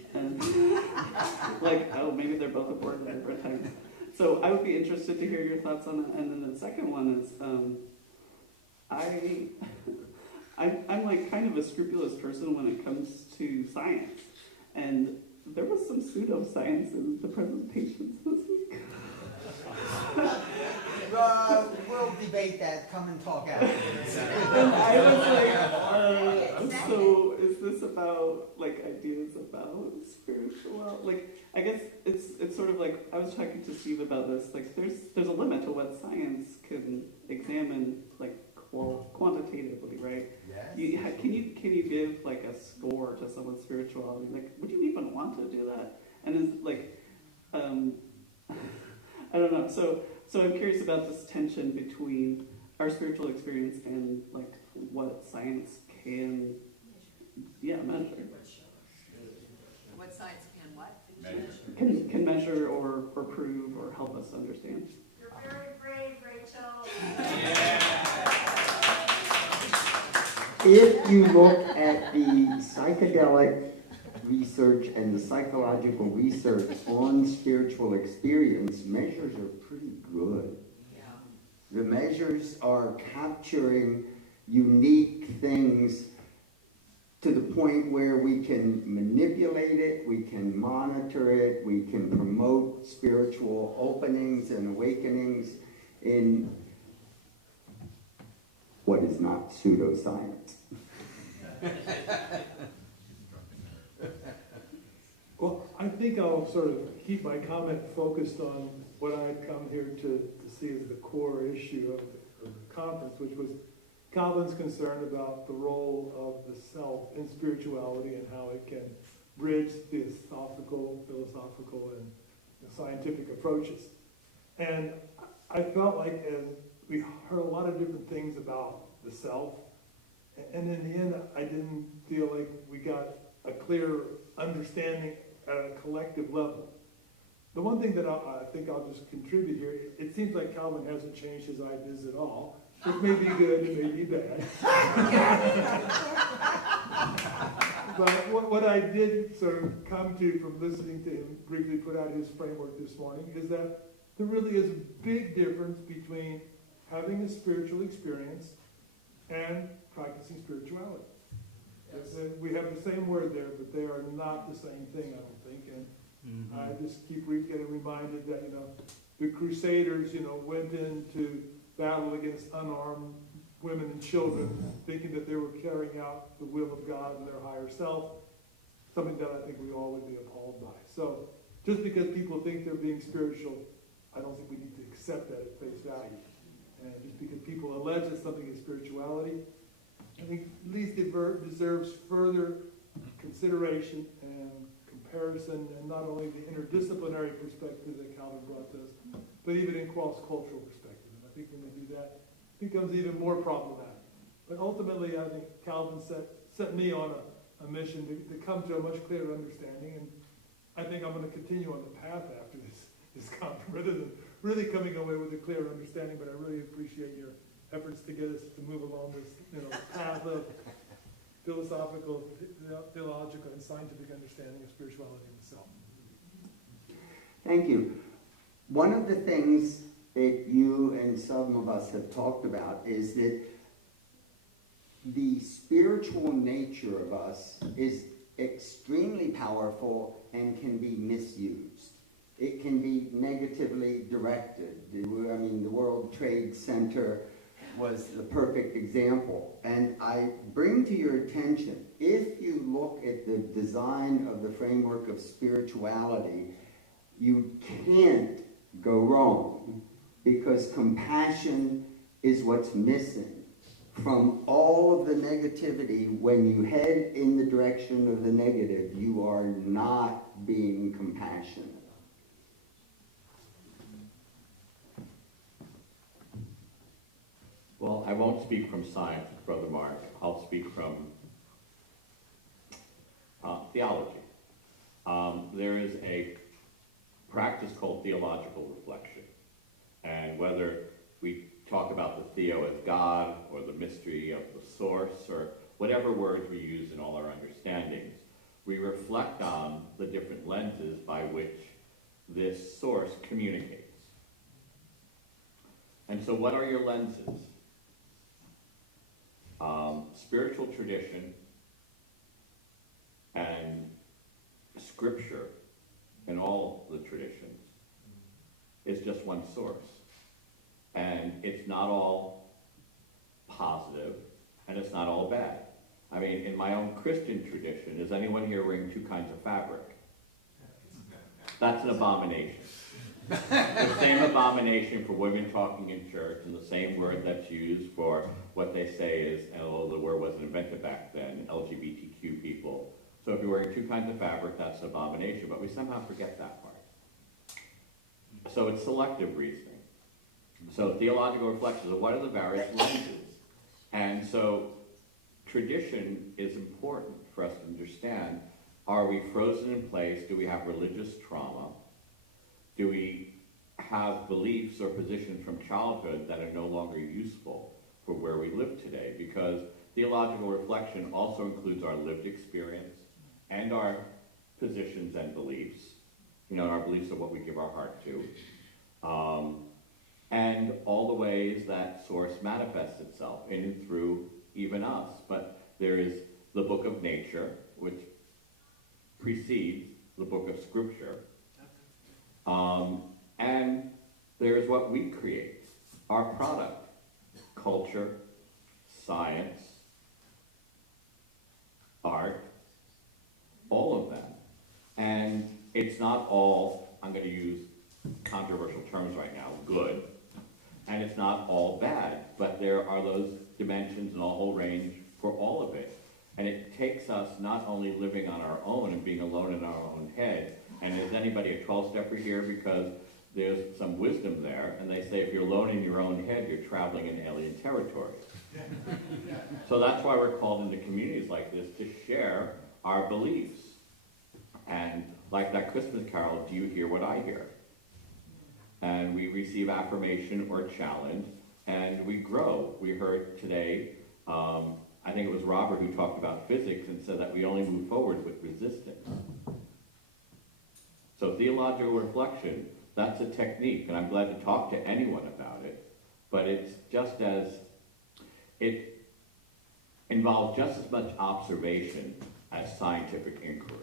maybe they're both important at different times. So I would be interested to hear your thoughts on that. And then the second one is, I'm kind of a scrupulous person when it comes to science. And there was some pseudoscience in the presentations this week. We'll debate that, come and talk afterwards. And I was like, so is this about like ideas about spiritual? Like, I guess it's sort of like I was talking to Steve about this. Like, there's a limit to what science can examine, like quantitatively, right? Yes. Can you give like a score to someone's spirituality? Like, would you even want to do that? And is like, I don't know. So I'm curious about this tension between our spiritual experience and like what science can, measure. What science can what? Can measure or prove or help us understand. You're very brave, Rachel. If you look at the psychedelic research and the psychological research on spiritual experience, measures are pretty good. Yeah. The measures are capturing unique things to the point where we can manipulate it, we can monitor it, we can promote spiritual openings and awakenings in what is not pseudoscience. Well, I think I'll sort of keep my comment focused on what I've come here to see as the core issue of the conference, which was Calvin's concern about the role of the self in spirituality and how it can bridge philosophical, and scientific approaches. And I felt like as we heard a lot of different things about the self, and in the end, I didn't feel like we got a clear understanding at a collective level. The one thing that I think I'll just contribute here, it seems like Calvin hasn't changed his ideas at all, which may be good, it may be bad. But what I did sort of come to from listening to him briefly put out his framework this morning is that there really is a big difference between having a spiritual experience and practicing spirituality. We have the same word there, but they are not the same thing, I don't think. And I just keep getting reminded that, the Crusaders, went into battle against unarmed women and children, thinking that they were carrying out the will of God and their higher self, something that I think we all would be appalled by. So just because people think they're being spiritual, I don't think we need to accept that at face value. And just because people allege that something is spirituality, I think at least it deserves further consideration and comparison, and not only the interdisciplinary perspective that Calvin brought to us, but even in cross-cultural perspective. And I think when they do that, it becomes even more problematic. But ultimately, I think Calvin set me on a mission to come to a much clearer understanding, and I think I'm going to continue on the path after this conference, rather than really coming away with a clear understanding. But I really appreciate your efforts to get us to move along this path of philosophical, theological, and scientific understanding of spirituality and the self. Thank you. One of the things that you and some of us have talked about is that the spiritual nature of us is extremely powerful and can be misused. It can be negatively directed. The World Trade Center was the perfect example. And I bring to your attention, if you look at the design of the framework of spirituality, you can't go wrong, because compassion is what's missing from all of the negativity. When you head in the direction of the negative, you are not being compassionate. Well, I won't speak from science, Brother Mark. I'll speak from theology. There is a practice called theological reflection. And whether we talk about the theo as God, or the mystery of the source, or whatever words we use in all our understandings, we reflect on the different lenses by which this source communicates. And so what are your lenses? Spiritual tradition and scripture and all the traditions is just one source. And it's not all positive, and it's not all bad. I mean, in my own Christian tradition, is anyone here wearing two kinds of fabric? That's an abomination. The same abomination for women talking in church, and the same word that's used for what they say is, although the word wasn't invented back then, LGBTQ people. So if you're wearing two kinds of fabric, that's an abomination, but we somehow forget that part. So it's selective reasoning. So theological reflections of what are the various lenses. And so tradition is important for us to understand. Are we frozen in place? Do we have religious trauma? Do we have beliefs or positions from childhood that are no longer useful for where we live today? Because theological reflection also includes our lived experience and our positions and beliefs, you know, our beliefs of what we give our heart to, and all the ways that source manifests itself in and through even us. But there is the book of nature, which precedes the book of scripture. And there's what we create, our product, culture, science, art, all of them. And it's not all, I'm going to use controversial terms right now, good, and it's not all bad, but there are those dimensions and a whole range for all of it. And it takes us not only living on our own and being alone in our own head, and is anybody a 12-stepper here? Because there's some wisdom there, and they say if you're alone in your own head, you're traveling in alien territory. So that's why we're called into communities like this, to share our beliefs. And like that Christmas carol, do you hear what I hear? And we receive affirmation or challenge, and we grow. We heard today, I think it was Robert who talked about physics and said that we only move forward with resistance. So theological reflection, that's a technique, and I'm glad to talk to anyone about it, but it's just as, it involves just as much observation as scientific inquiry.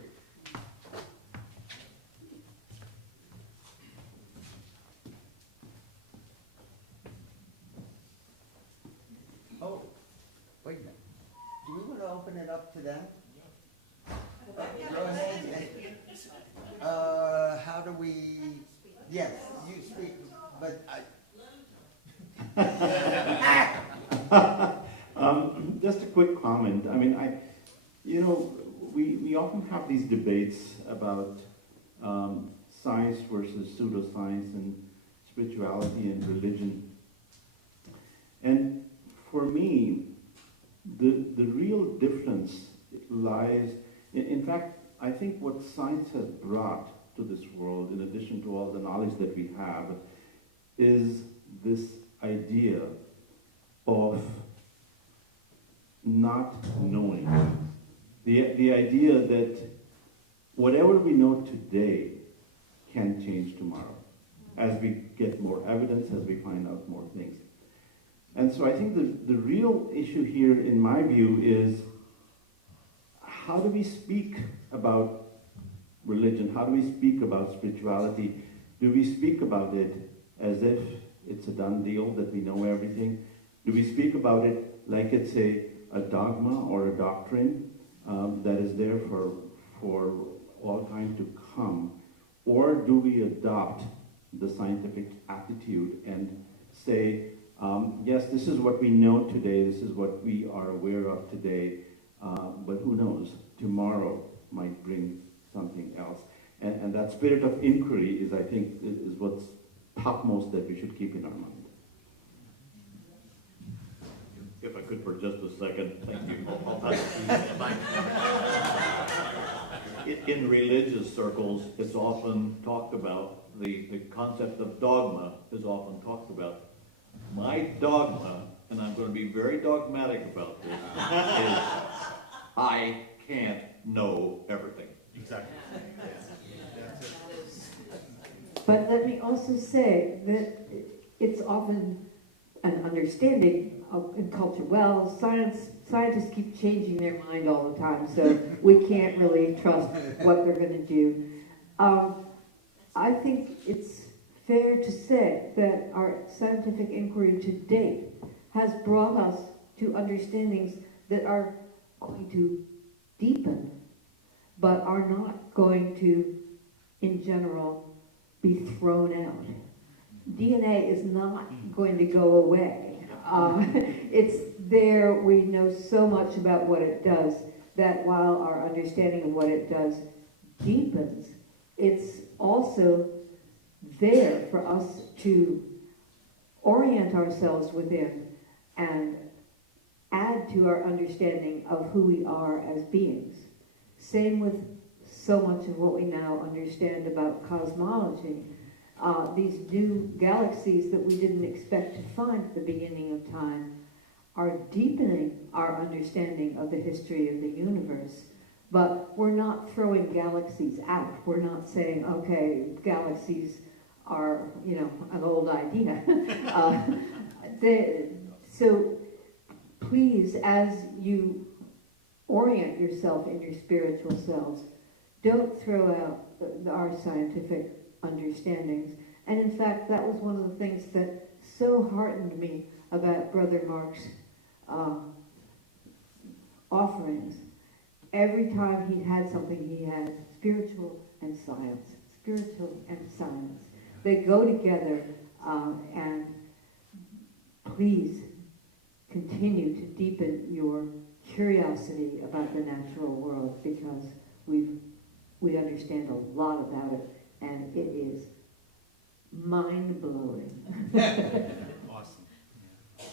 Oh, wait a minute. Do you want to open it up to them? Go ahead. How do we, yes, you speak, but Just a quick comment. I mean, we often have these debates about science versus pseudoscience and spirituality and religion. And for me, the real difference lies, in fact, I think what science has brought to this world, in addition to all the knowledge that we have, is this idea of not knowing. The idea that whatever we know today can change tomorrow, as we get more evidence, as we find out more things. And so I think the real issue here, in my view, is how do we speak about religion? How do we speak about spirituality? Do we speak about it as if it's a done deal, that we know everything? Do we speak about it like it's a dogma or a doctrine that is there for all time to come? Or do we adopt the scientific attitude and say, yes, this is what we know today, this is what we are aware of today, but who knows, tomorrow might bring something else. And that spirit of inquiry is, I think, is what's topmost that we should keep in our mind. If I could for just a second, thank you. In religious circles, it's often talked about, the concept of dogma is often talked about. My dogma, and I'm going to be very dogmatic about this, is I can't know everything. Exactly. But let me also say that it's often an understanding in culture. Well, scientists keep changing their mind all the time, so we can't really trust what they're going to do. I think it's fair to say that our scientific inquiry to date has brought us to understandings that are going to deepen, but are not going to, in general, be thrown out. DNA is not going to go away. It's there. We know so much about what it does that while our understanding of what it does deepens, it's also there for us to orient ourselves within and add to our understanding of who we are as beings. Same with so much of what we now understand about cosmology. These new galaxies that we didn't expect to find at the beginning of time are deepening our understanding of the history of the universe. But we're not throwing galaxies out. We're not saying, okay, galaxies are, an old idea. So please, as you orient yourself in your spiritual selves, don't throw out our scientific understandings. And in fact, that was one of the things that so heartened me about Brother Mark's offerings. Every time he had something, he had spiritual and science. Spiritual and science. They go together, and please continue to deepen your curiosity about the natural world, because we understand a lot about it, and it is mind-blowing. Awesome. Do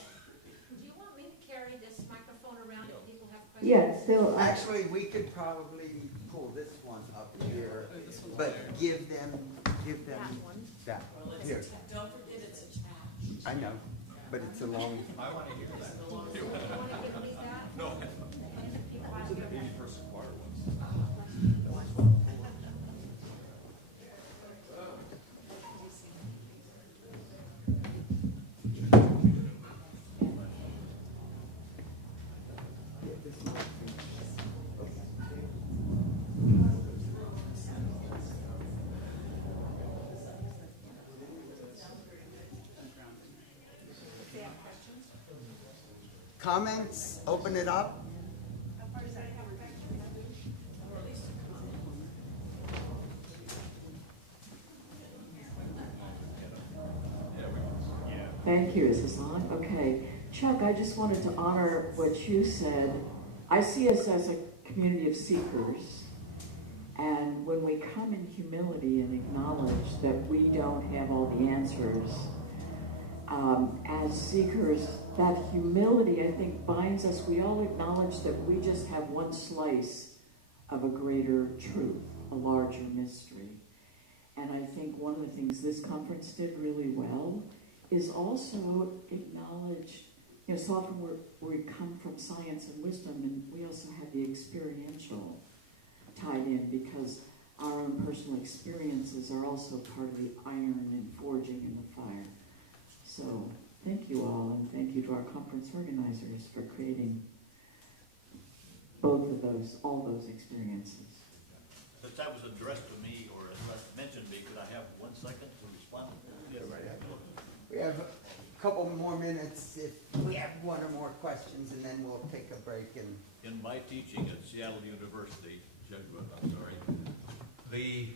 you want me to carry this microphone around if people have questions? Yeah, so Actually, we could probably pull this one up here, but give them that. Here. Don't forget it's attached. I know, but it's a long. I want to hear that. You want to give me that? No. This is the 81st choir Comments? Open it up. Thank you. Is this on? Okay. Chuck, I just wanted to honor what you said. I see us as a community of seekers. And when we come in humility and acknowledge that we don't have all the answers, as seekers, that humility, I think, binds us. We all acknowledge that we just have one slice of a greater truth, a larger mystery. And I think one of the things this conference did really well is also acknowledge, so often we come from science and wisdom, and we also have the experiential tied in, because our own personal experiences are also part of the iron and forging in the fire. So thank you all, and thank you to our conference organizers for creating both of those, all those experiences. Since that was addressed to me, or mentioned me, could I have 1 second to respond? Yeah, right. We have a couple more minutes if we have one or more questions, and then we'll take a break. And In my teaching at Seattle University, Jesuit, I'm sorry, the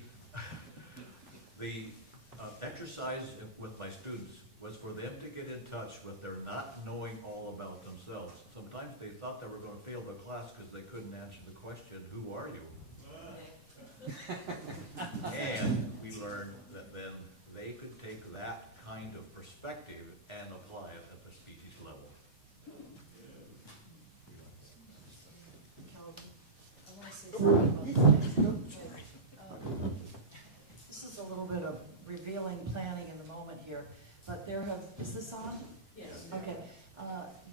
exercise with my students was for them to get in touch with their not knowing all about themselves. Sometimes they thought they were going to fail the class because they couldn't answer the question, who are you? And we learned that then they could take that kind of perspective and apply it at the species level. I want to say something about that. This is a little bit of revealing planning in the moment here, but is this on? Yes. Okay.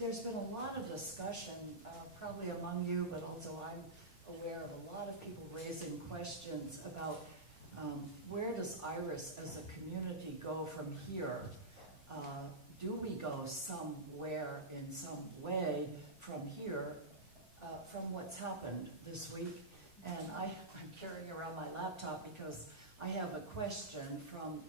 There's been a lot of discussion, probably among you, but also I'm aware of a lot of people raising questions about where does IRAS as a community go from here? Do we go somewhere in some way from here, from what's happened this week? And I'm carrying around my laptop because I have a question from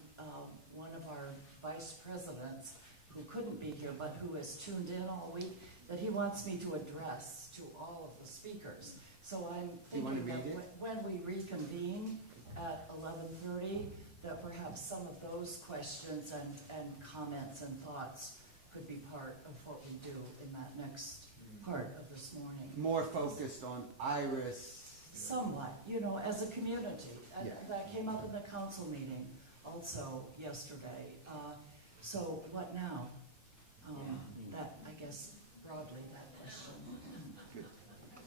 one of our vice presidents who couldn't be here, but who has tuned in all week, that he wants me to address to all of the speakers. So I'm thinking that when we reconvene at 11:30, that perhaps some of those questions and comments and thoughts could be part of what we do in that next part of this morning. More focused on IRAS. Somewhat, you know, as a community. Yeah. That came up in the council meeting also yesterday. So what now? That, I guess, broadly, that question.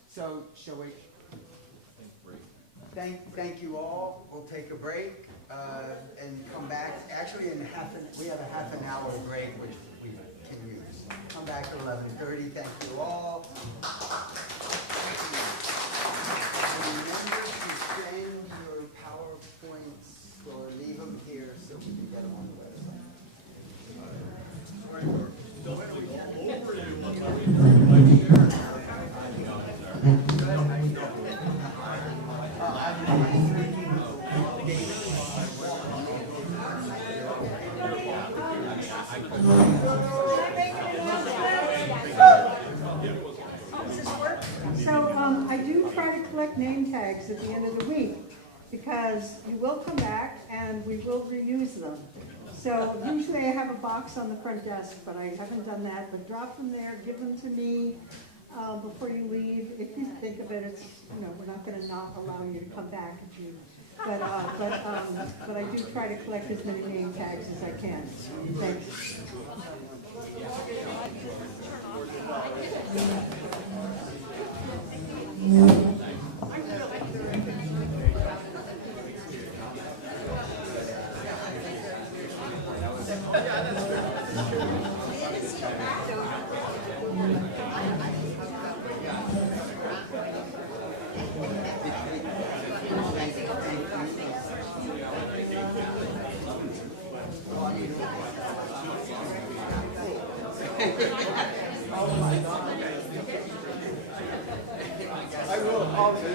So, shall we? Thank you all. We'll take a break and come back. Actually, we have a half an hour break, which we can use. Come back at 11:30. Thank you all. Remember to send your PowerPoints or leave them here so we can get them on the website. So I do try to collect name tags at the end of the week because you will come back and we will reuse them. So usually I have a box on the front desk, but I haven't done that. But drop them there, give them to me before you leave. If you think of it, it's, you know, we're not going to not allow you to come back if you. But I do try to collect as many name tags as I can. Thanks. I will call you.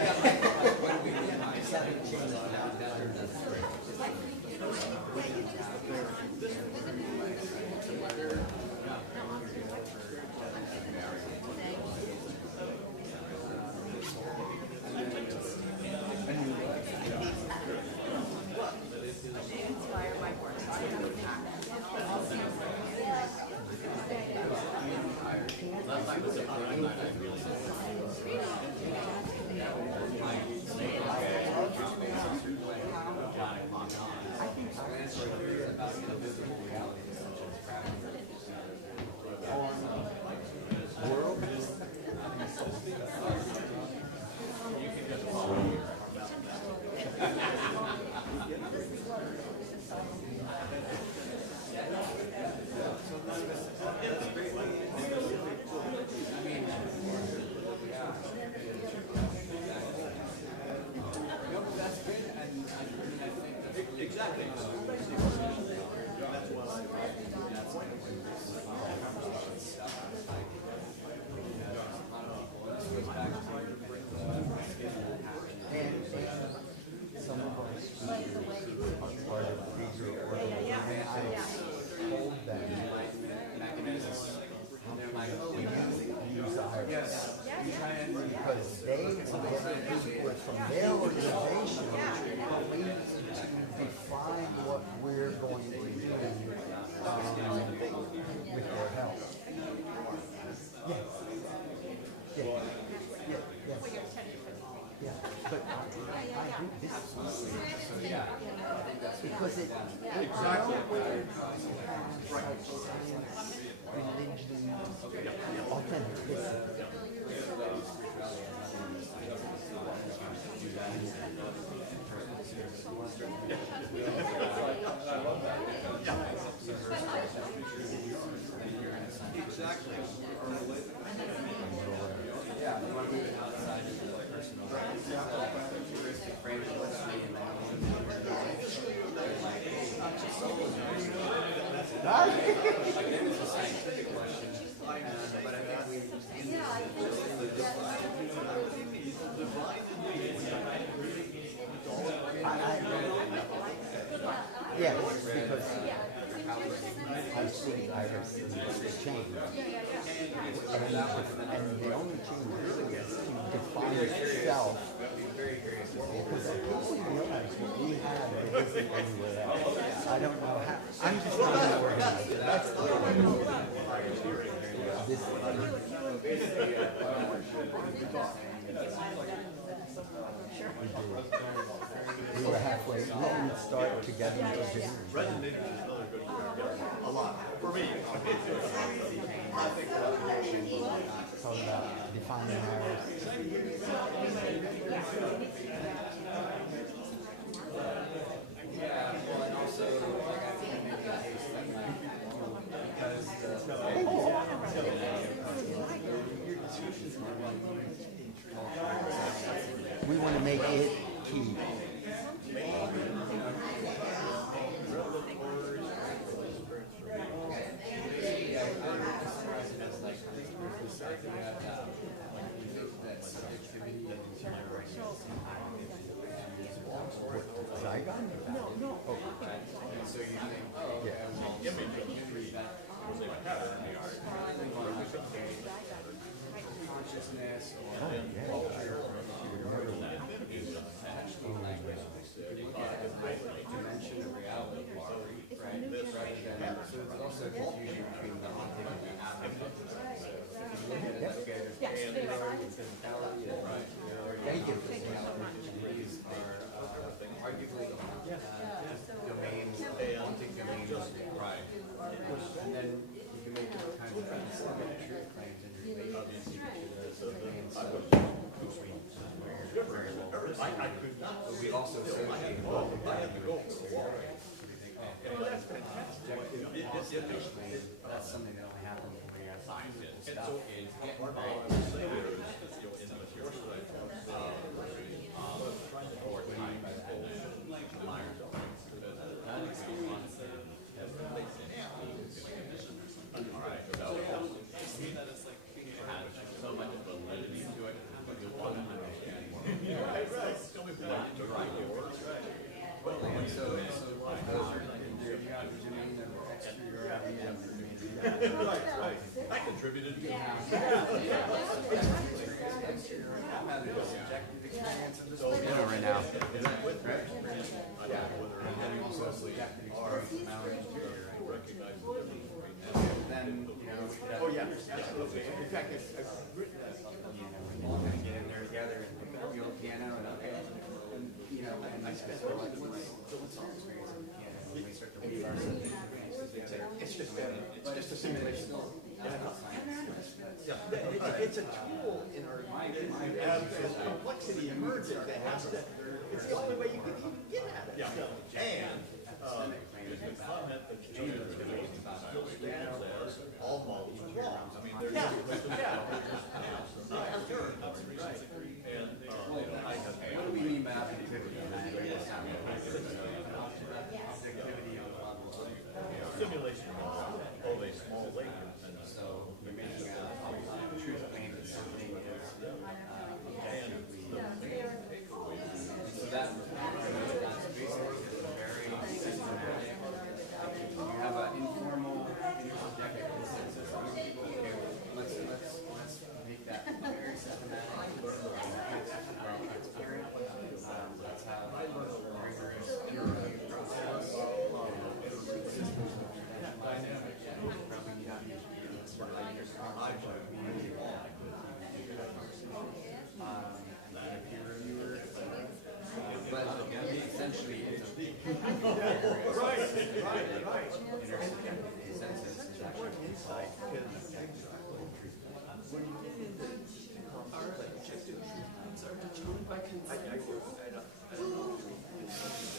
Because they will get input from their organization, but we need to define what we're going to do with their help. Yeah. Yeah. Yeah. Yeah. But I do this because it nowhere such science, religion, authenticity. Exactly. Yes, because think IRAS needs to change. And the only change really is to define itself. Because I totally realize what we have that isn't anywhere else. I don't know how. I'm just trying to organize it. That's all. This we were halfway. We didn't start together until January. A lot. For me. Talking about defining IRAS. Yeah, well, and also, like, I think maybe a case that might, because we want to make it key. Zygon? No. Oh. so you think, oh, okay, well, give me the community that consciousness or culture or dimension of reality, right? Rather than, so it's also confusion between the haunting and the affective. So if you look at it, okay, there's physicality and physicality, and Thank you. these are arguably domains, haunting domains, right? And then you can make kind of truth claims in relationship to the domains of very low. But we also associate both of that with exteriority. That's something that only happens when we have scientists stuff is getting involved. I contributed. Subjective experience of this right now. Right? Yeah. And then also subjective experience of knowledge. Then, oh yeah, absolutely. In fact, I've written that something, when you kind of get in there together and pick up the old piano and and I spent what's the experience of the piano when we start to weave ourselves into it's just a simulation. It's a tool in our mind. As complexity emerges, it has to. It's the only way you can even get at it. Yeah. And there's a comment that Jesus all models are wrong. I mean, there's and I have. What do we mean by objectivity? Objectivity of simulation of a small lake. So you're making a truth claim that something is objectively. So that's basically very systematic. You have an informal interjective consensus among people. Okay, let's make that very systematic. Transparent. Let's have a rigorous peer review process. But essentially, it's a right. Consensus is actually inside.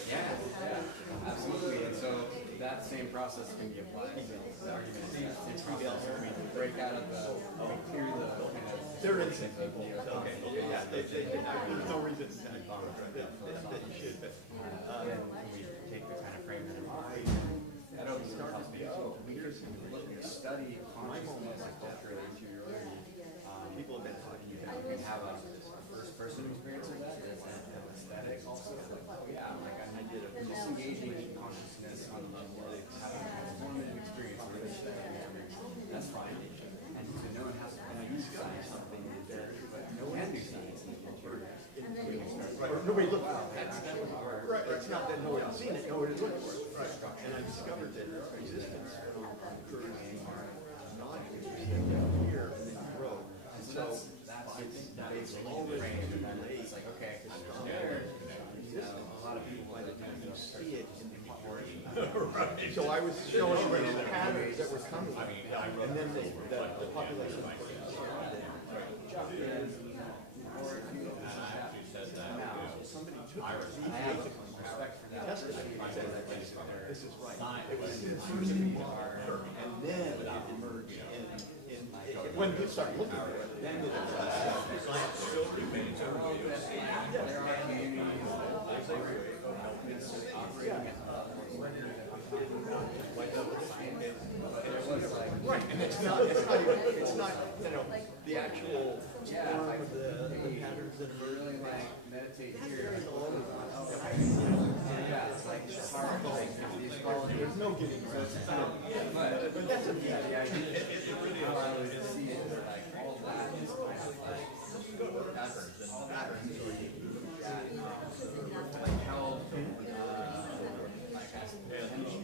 Yeah, absolutely. And so that same process can be applied to the argument. It's we break out of the, we clear the kind of. They're innocent people. Okay, yeah, there's no reason that you should. Then we take the kind of frame that that always helps me. We can study consciousness and culture and interiority. People have been talking about you can have a first-person experience of that, and aesthetic also. Yeah, like I did a disengaging in consciousness on the level of having a transformative experience. nobody looked for it. Right, it's not that nobody had seen it, nobody looked for it. Right. And I discovered that its existence occurs non-Jews down here and then grow. And so it's already too late. It's like, okay, there, a lot of people by the time you see it in the majority. Right. So I was showing them the patterns that were coming, and then the population. Somebody took respect for that. Tested it and said, this is right. It was and then it emerged when people start looking for it, then it science still remains there are communities operating right, and it's not the actual form of the patterns that really like meditate here. Yeah, it's like it's hard. There's no getting but that's a the idea. How I would see it, like all that is kind of like patterns and patterns.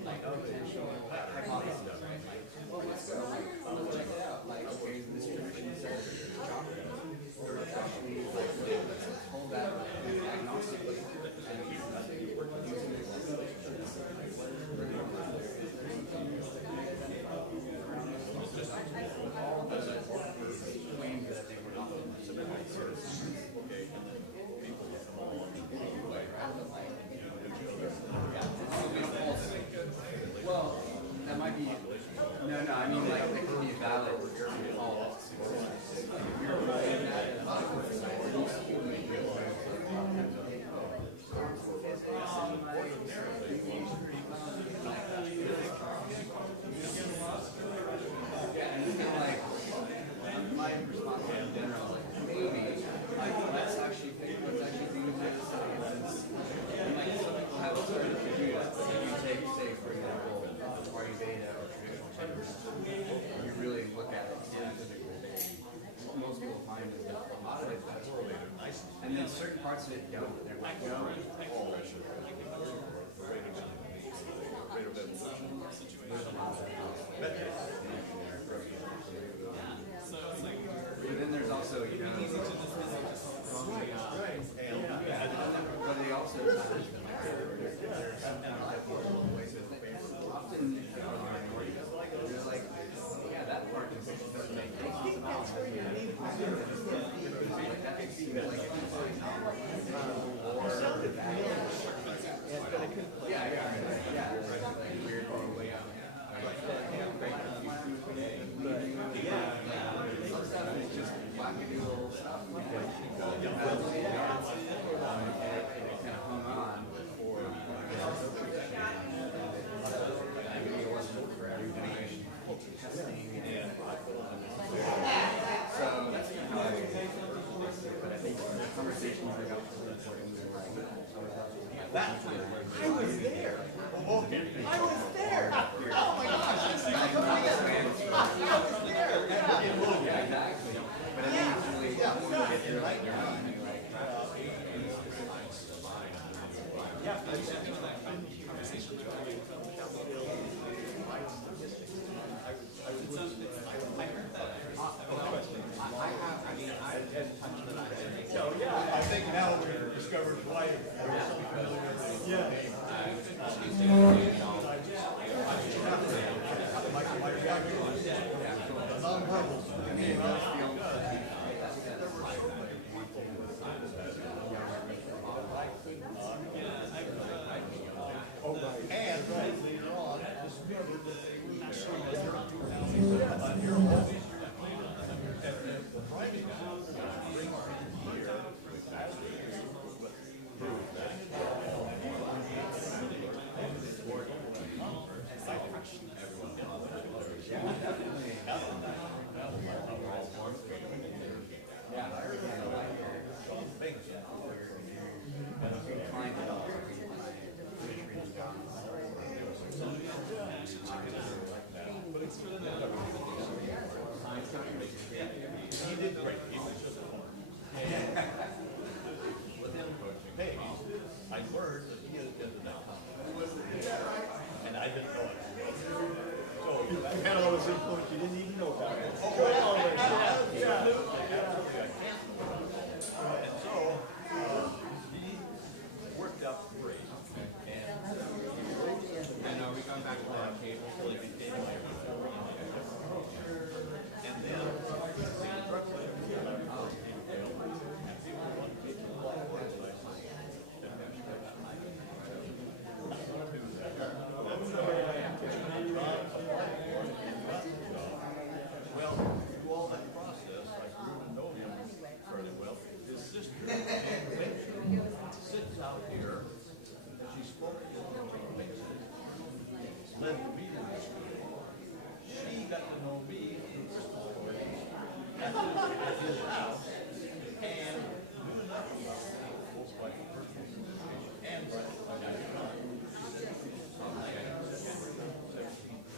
Like how potential hypothesis, right? Well, let's go. Check it out. Like, okay, this tradition says chocolate. Or especially, like, let's hold that agnostically and using it as all the claims that they were not civilized citizens. Well, that might be. No, I mean like that could be valid. My response in general, like maybe, like let's actually do this and like some people have started to do that. If you take, say, for example, Ayurveda or traditional medicine, you really look at it scientifically. What most people find is that a lot of it is correlated, and then certain parts of it don't. They're like, no, but then there's also, you know, but they also often there's like, yeah, that part doesn't make sense. Weird way out. It's just wackadoodle stuff. It kind of hung on for maybe it wasn't for every generation testing. So that's kind of how I but I think the conversations are about I was there. I was there. Oh my gosh, this is I was there. Yeah, exactly. But I think it's really get there like I think now we've discovered why. Yeah. And later on, discovered that they were the priming here. learned that he is an accountant. And I didn't know it. So You had all this influence you didn't even know about it. Oh, well, absolutely, absolutely, I can't. And so, he worked out great. And are we going back to the cable? And then, the instructor, well, through all that process, I grew to know him fairly well. His sister, sits out here. She spoke to me, led the meeting this week. She got to know me through Christmas parties at his house, and knew enough about both my personal situation and my son.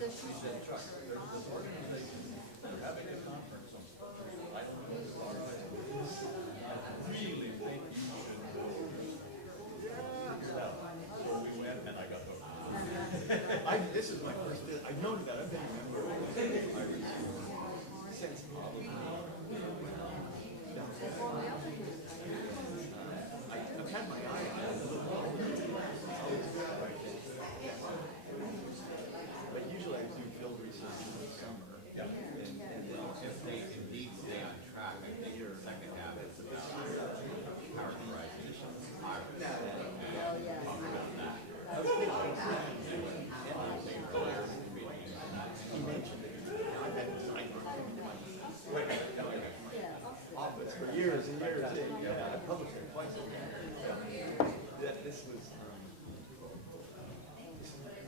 She said, Chuck, there's this organization, they're having a conference on structural. I don't know what it is. I really think you should go. So we went, and I got hooked. This is my first, I've known that, I've been a member of IRAS since probably. I've had my eye on it a little while. But usually I do field research in the summer. Yeah. And if they indeed stay on track, I think your second half is about characterization of IRAS. And talk about that. He mentioned it. I've had this office for years and years. I published it twice a year. That this was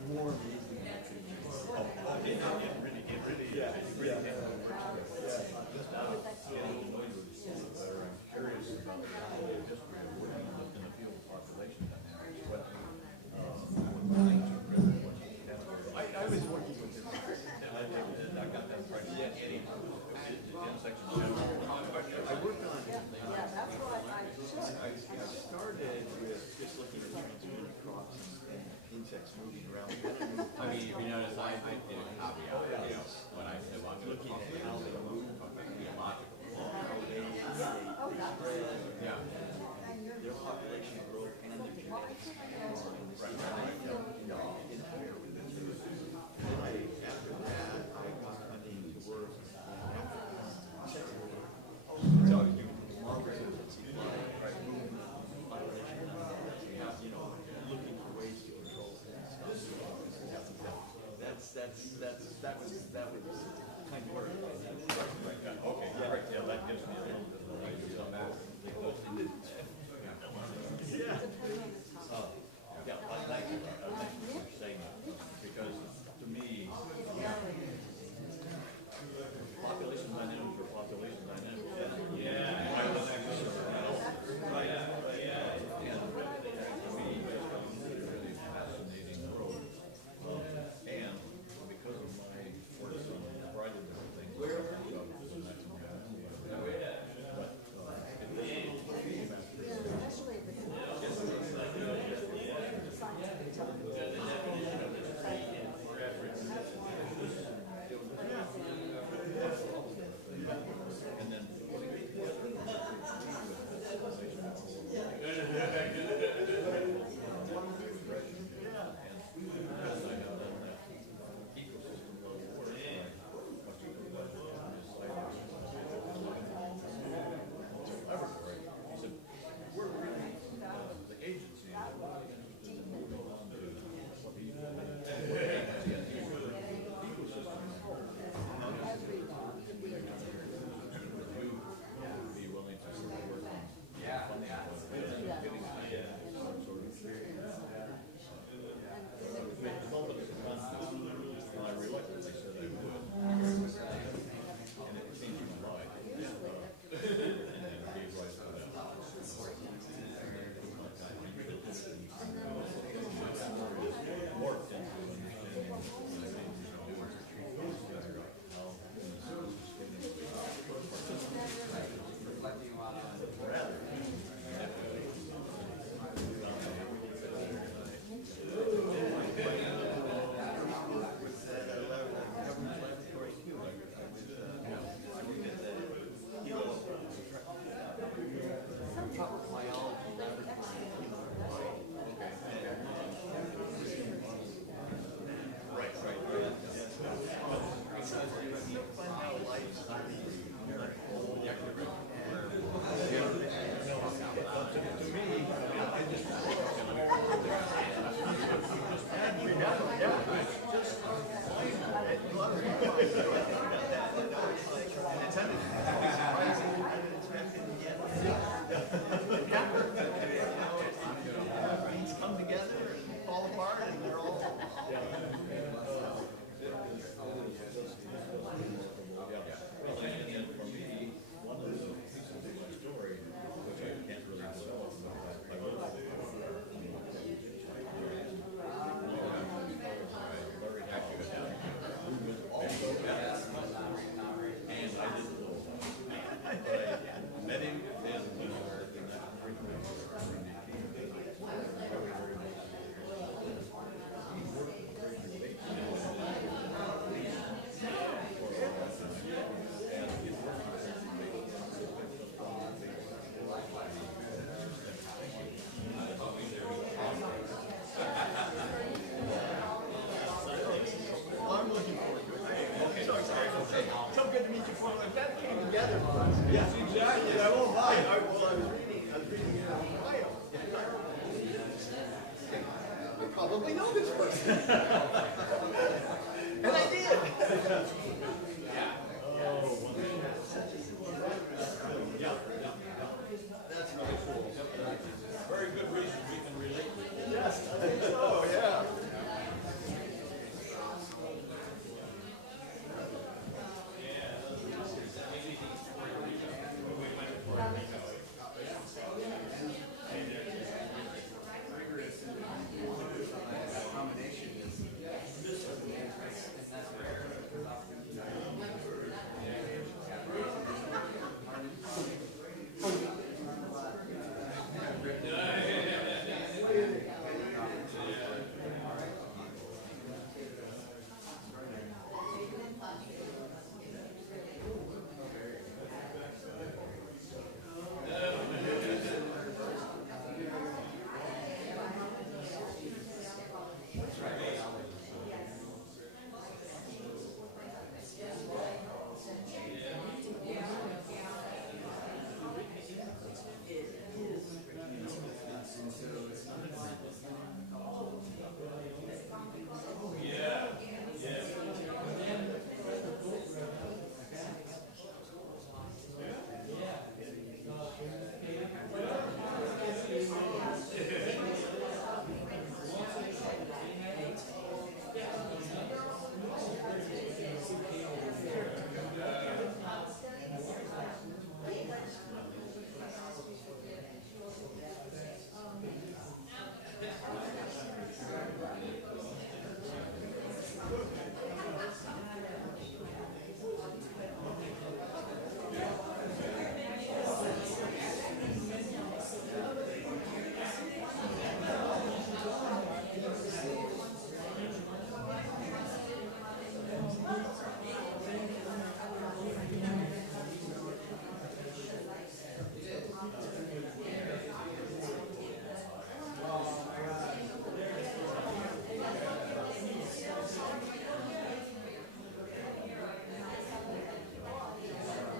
more amazing than I could imagine. It really Yeah. Just now, getting to know you better, I'm curious about the history of working in the field of population dynamics. What things you read, what you had. I was working with him. I got that right. Any section general. I worked on it. Yeah, that's what I should. I started with just looking at transgenic crops and insects moving around. I mean, if you notice, I did a caveat, when I said, well, I'm going to talk about theological. How they spread, Yeah. their population growth and their genetics. After that, I was hunting to work on insects. So I was doing small resistance population, looking for ways to control things. That was kind of work. Okay, right, yeah, that gives me a little bit of an idea on that. Yeah. Yeah, thank you for saying that, because to me, population dynamics are population dynamics. Yeah. I was actually, right, and to me, it's a really fascinating world. And because of my work on pride and everything, probably know this person.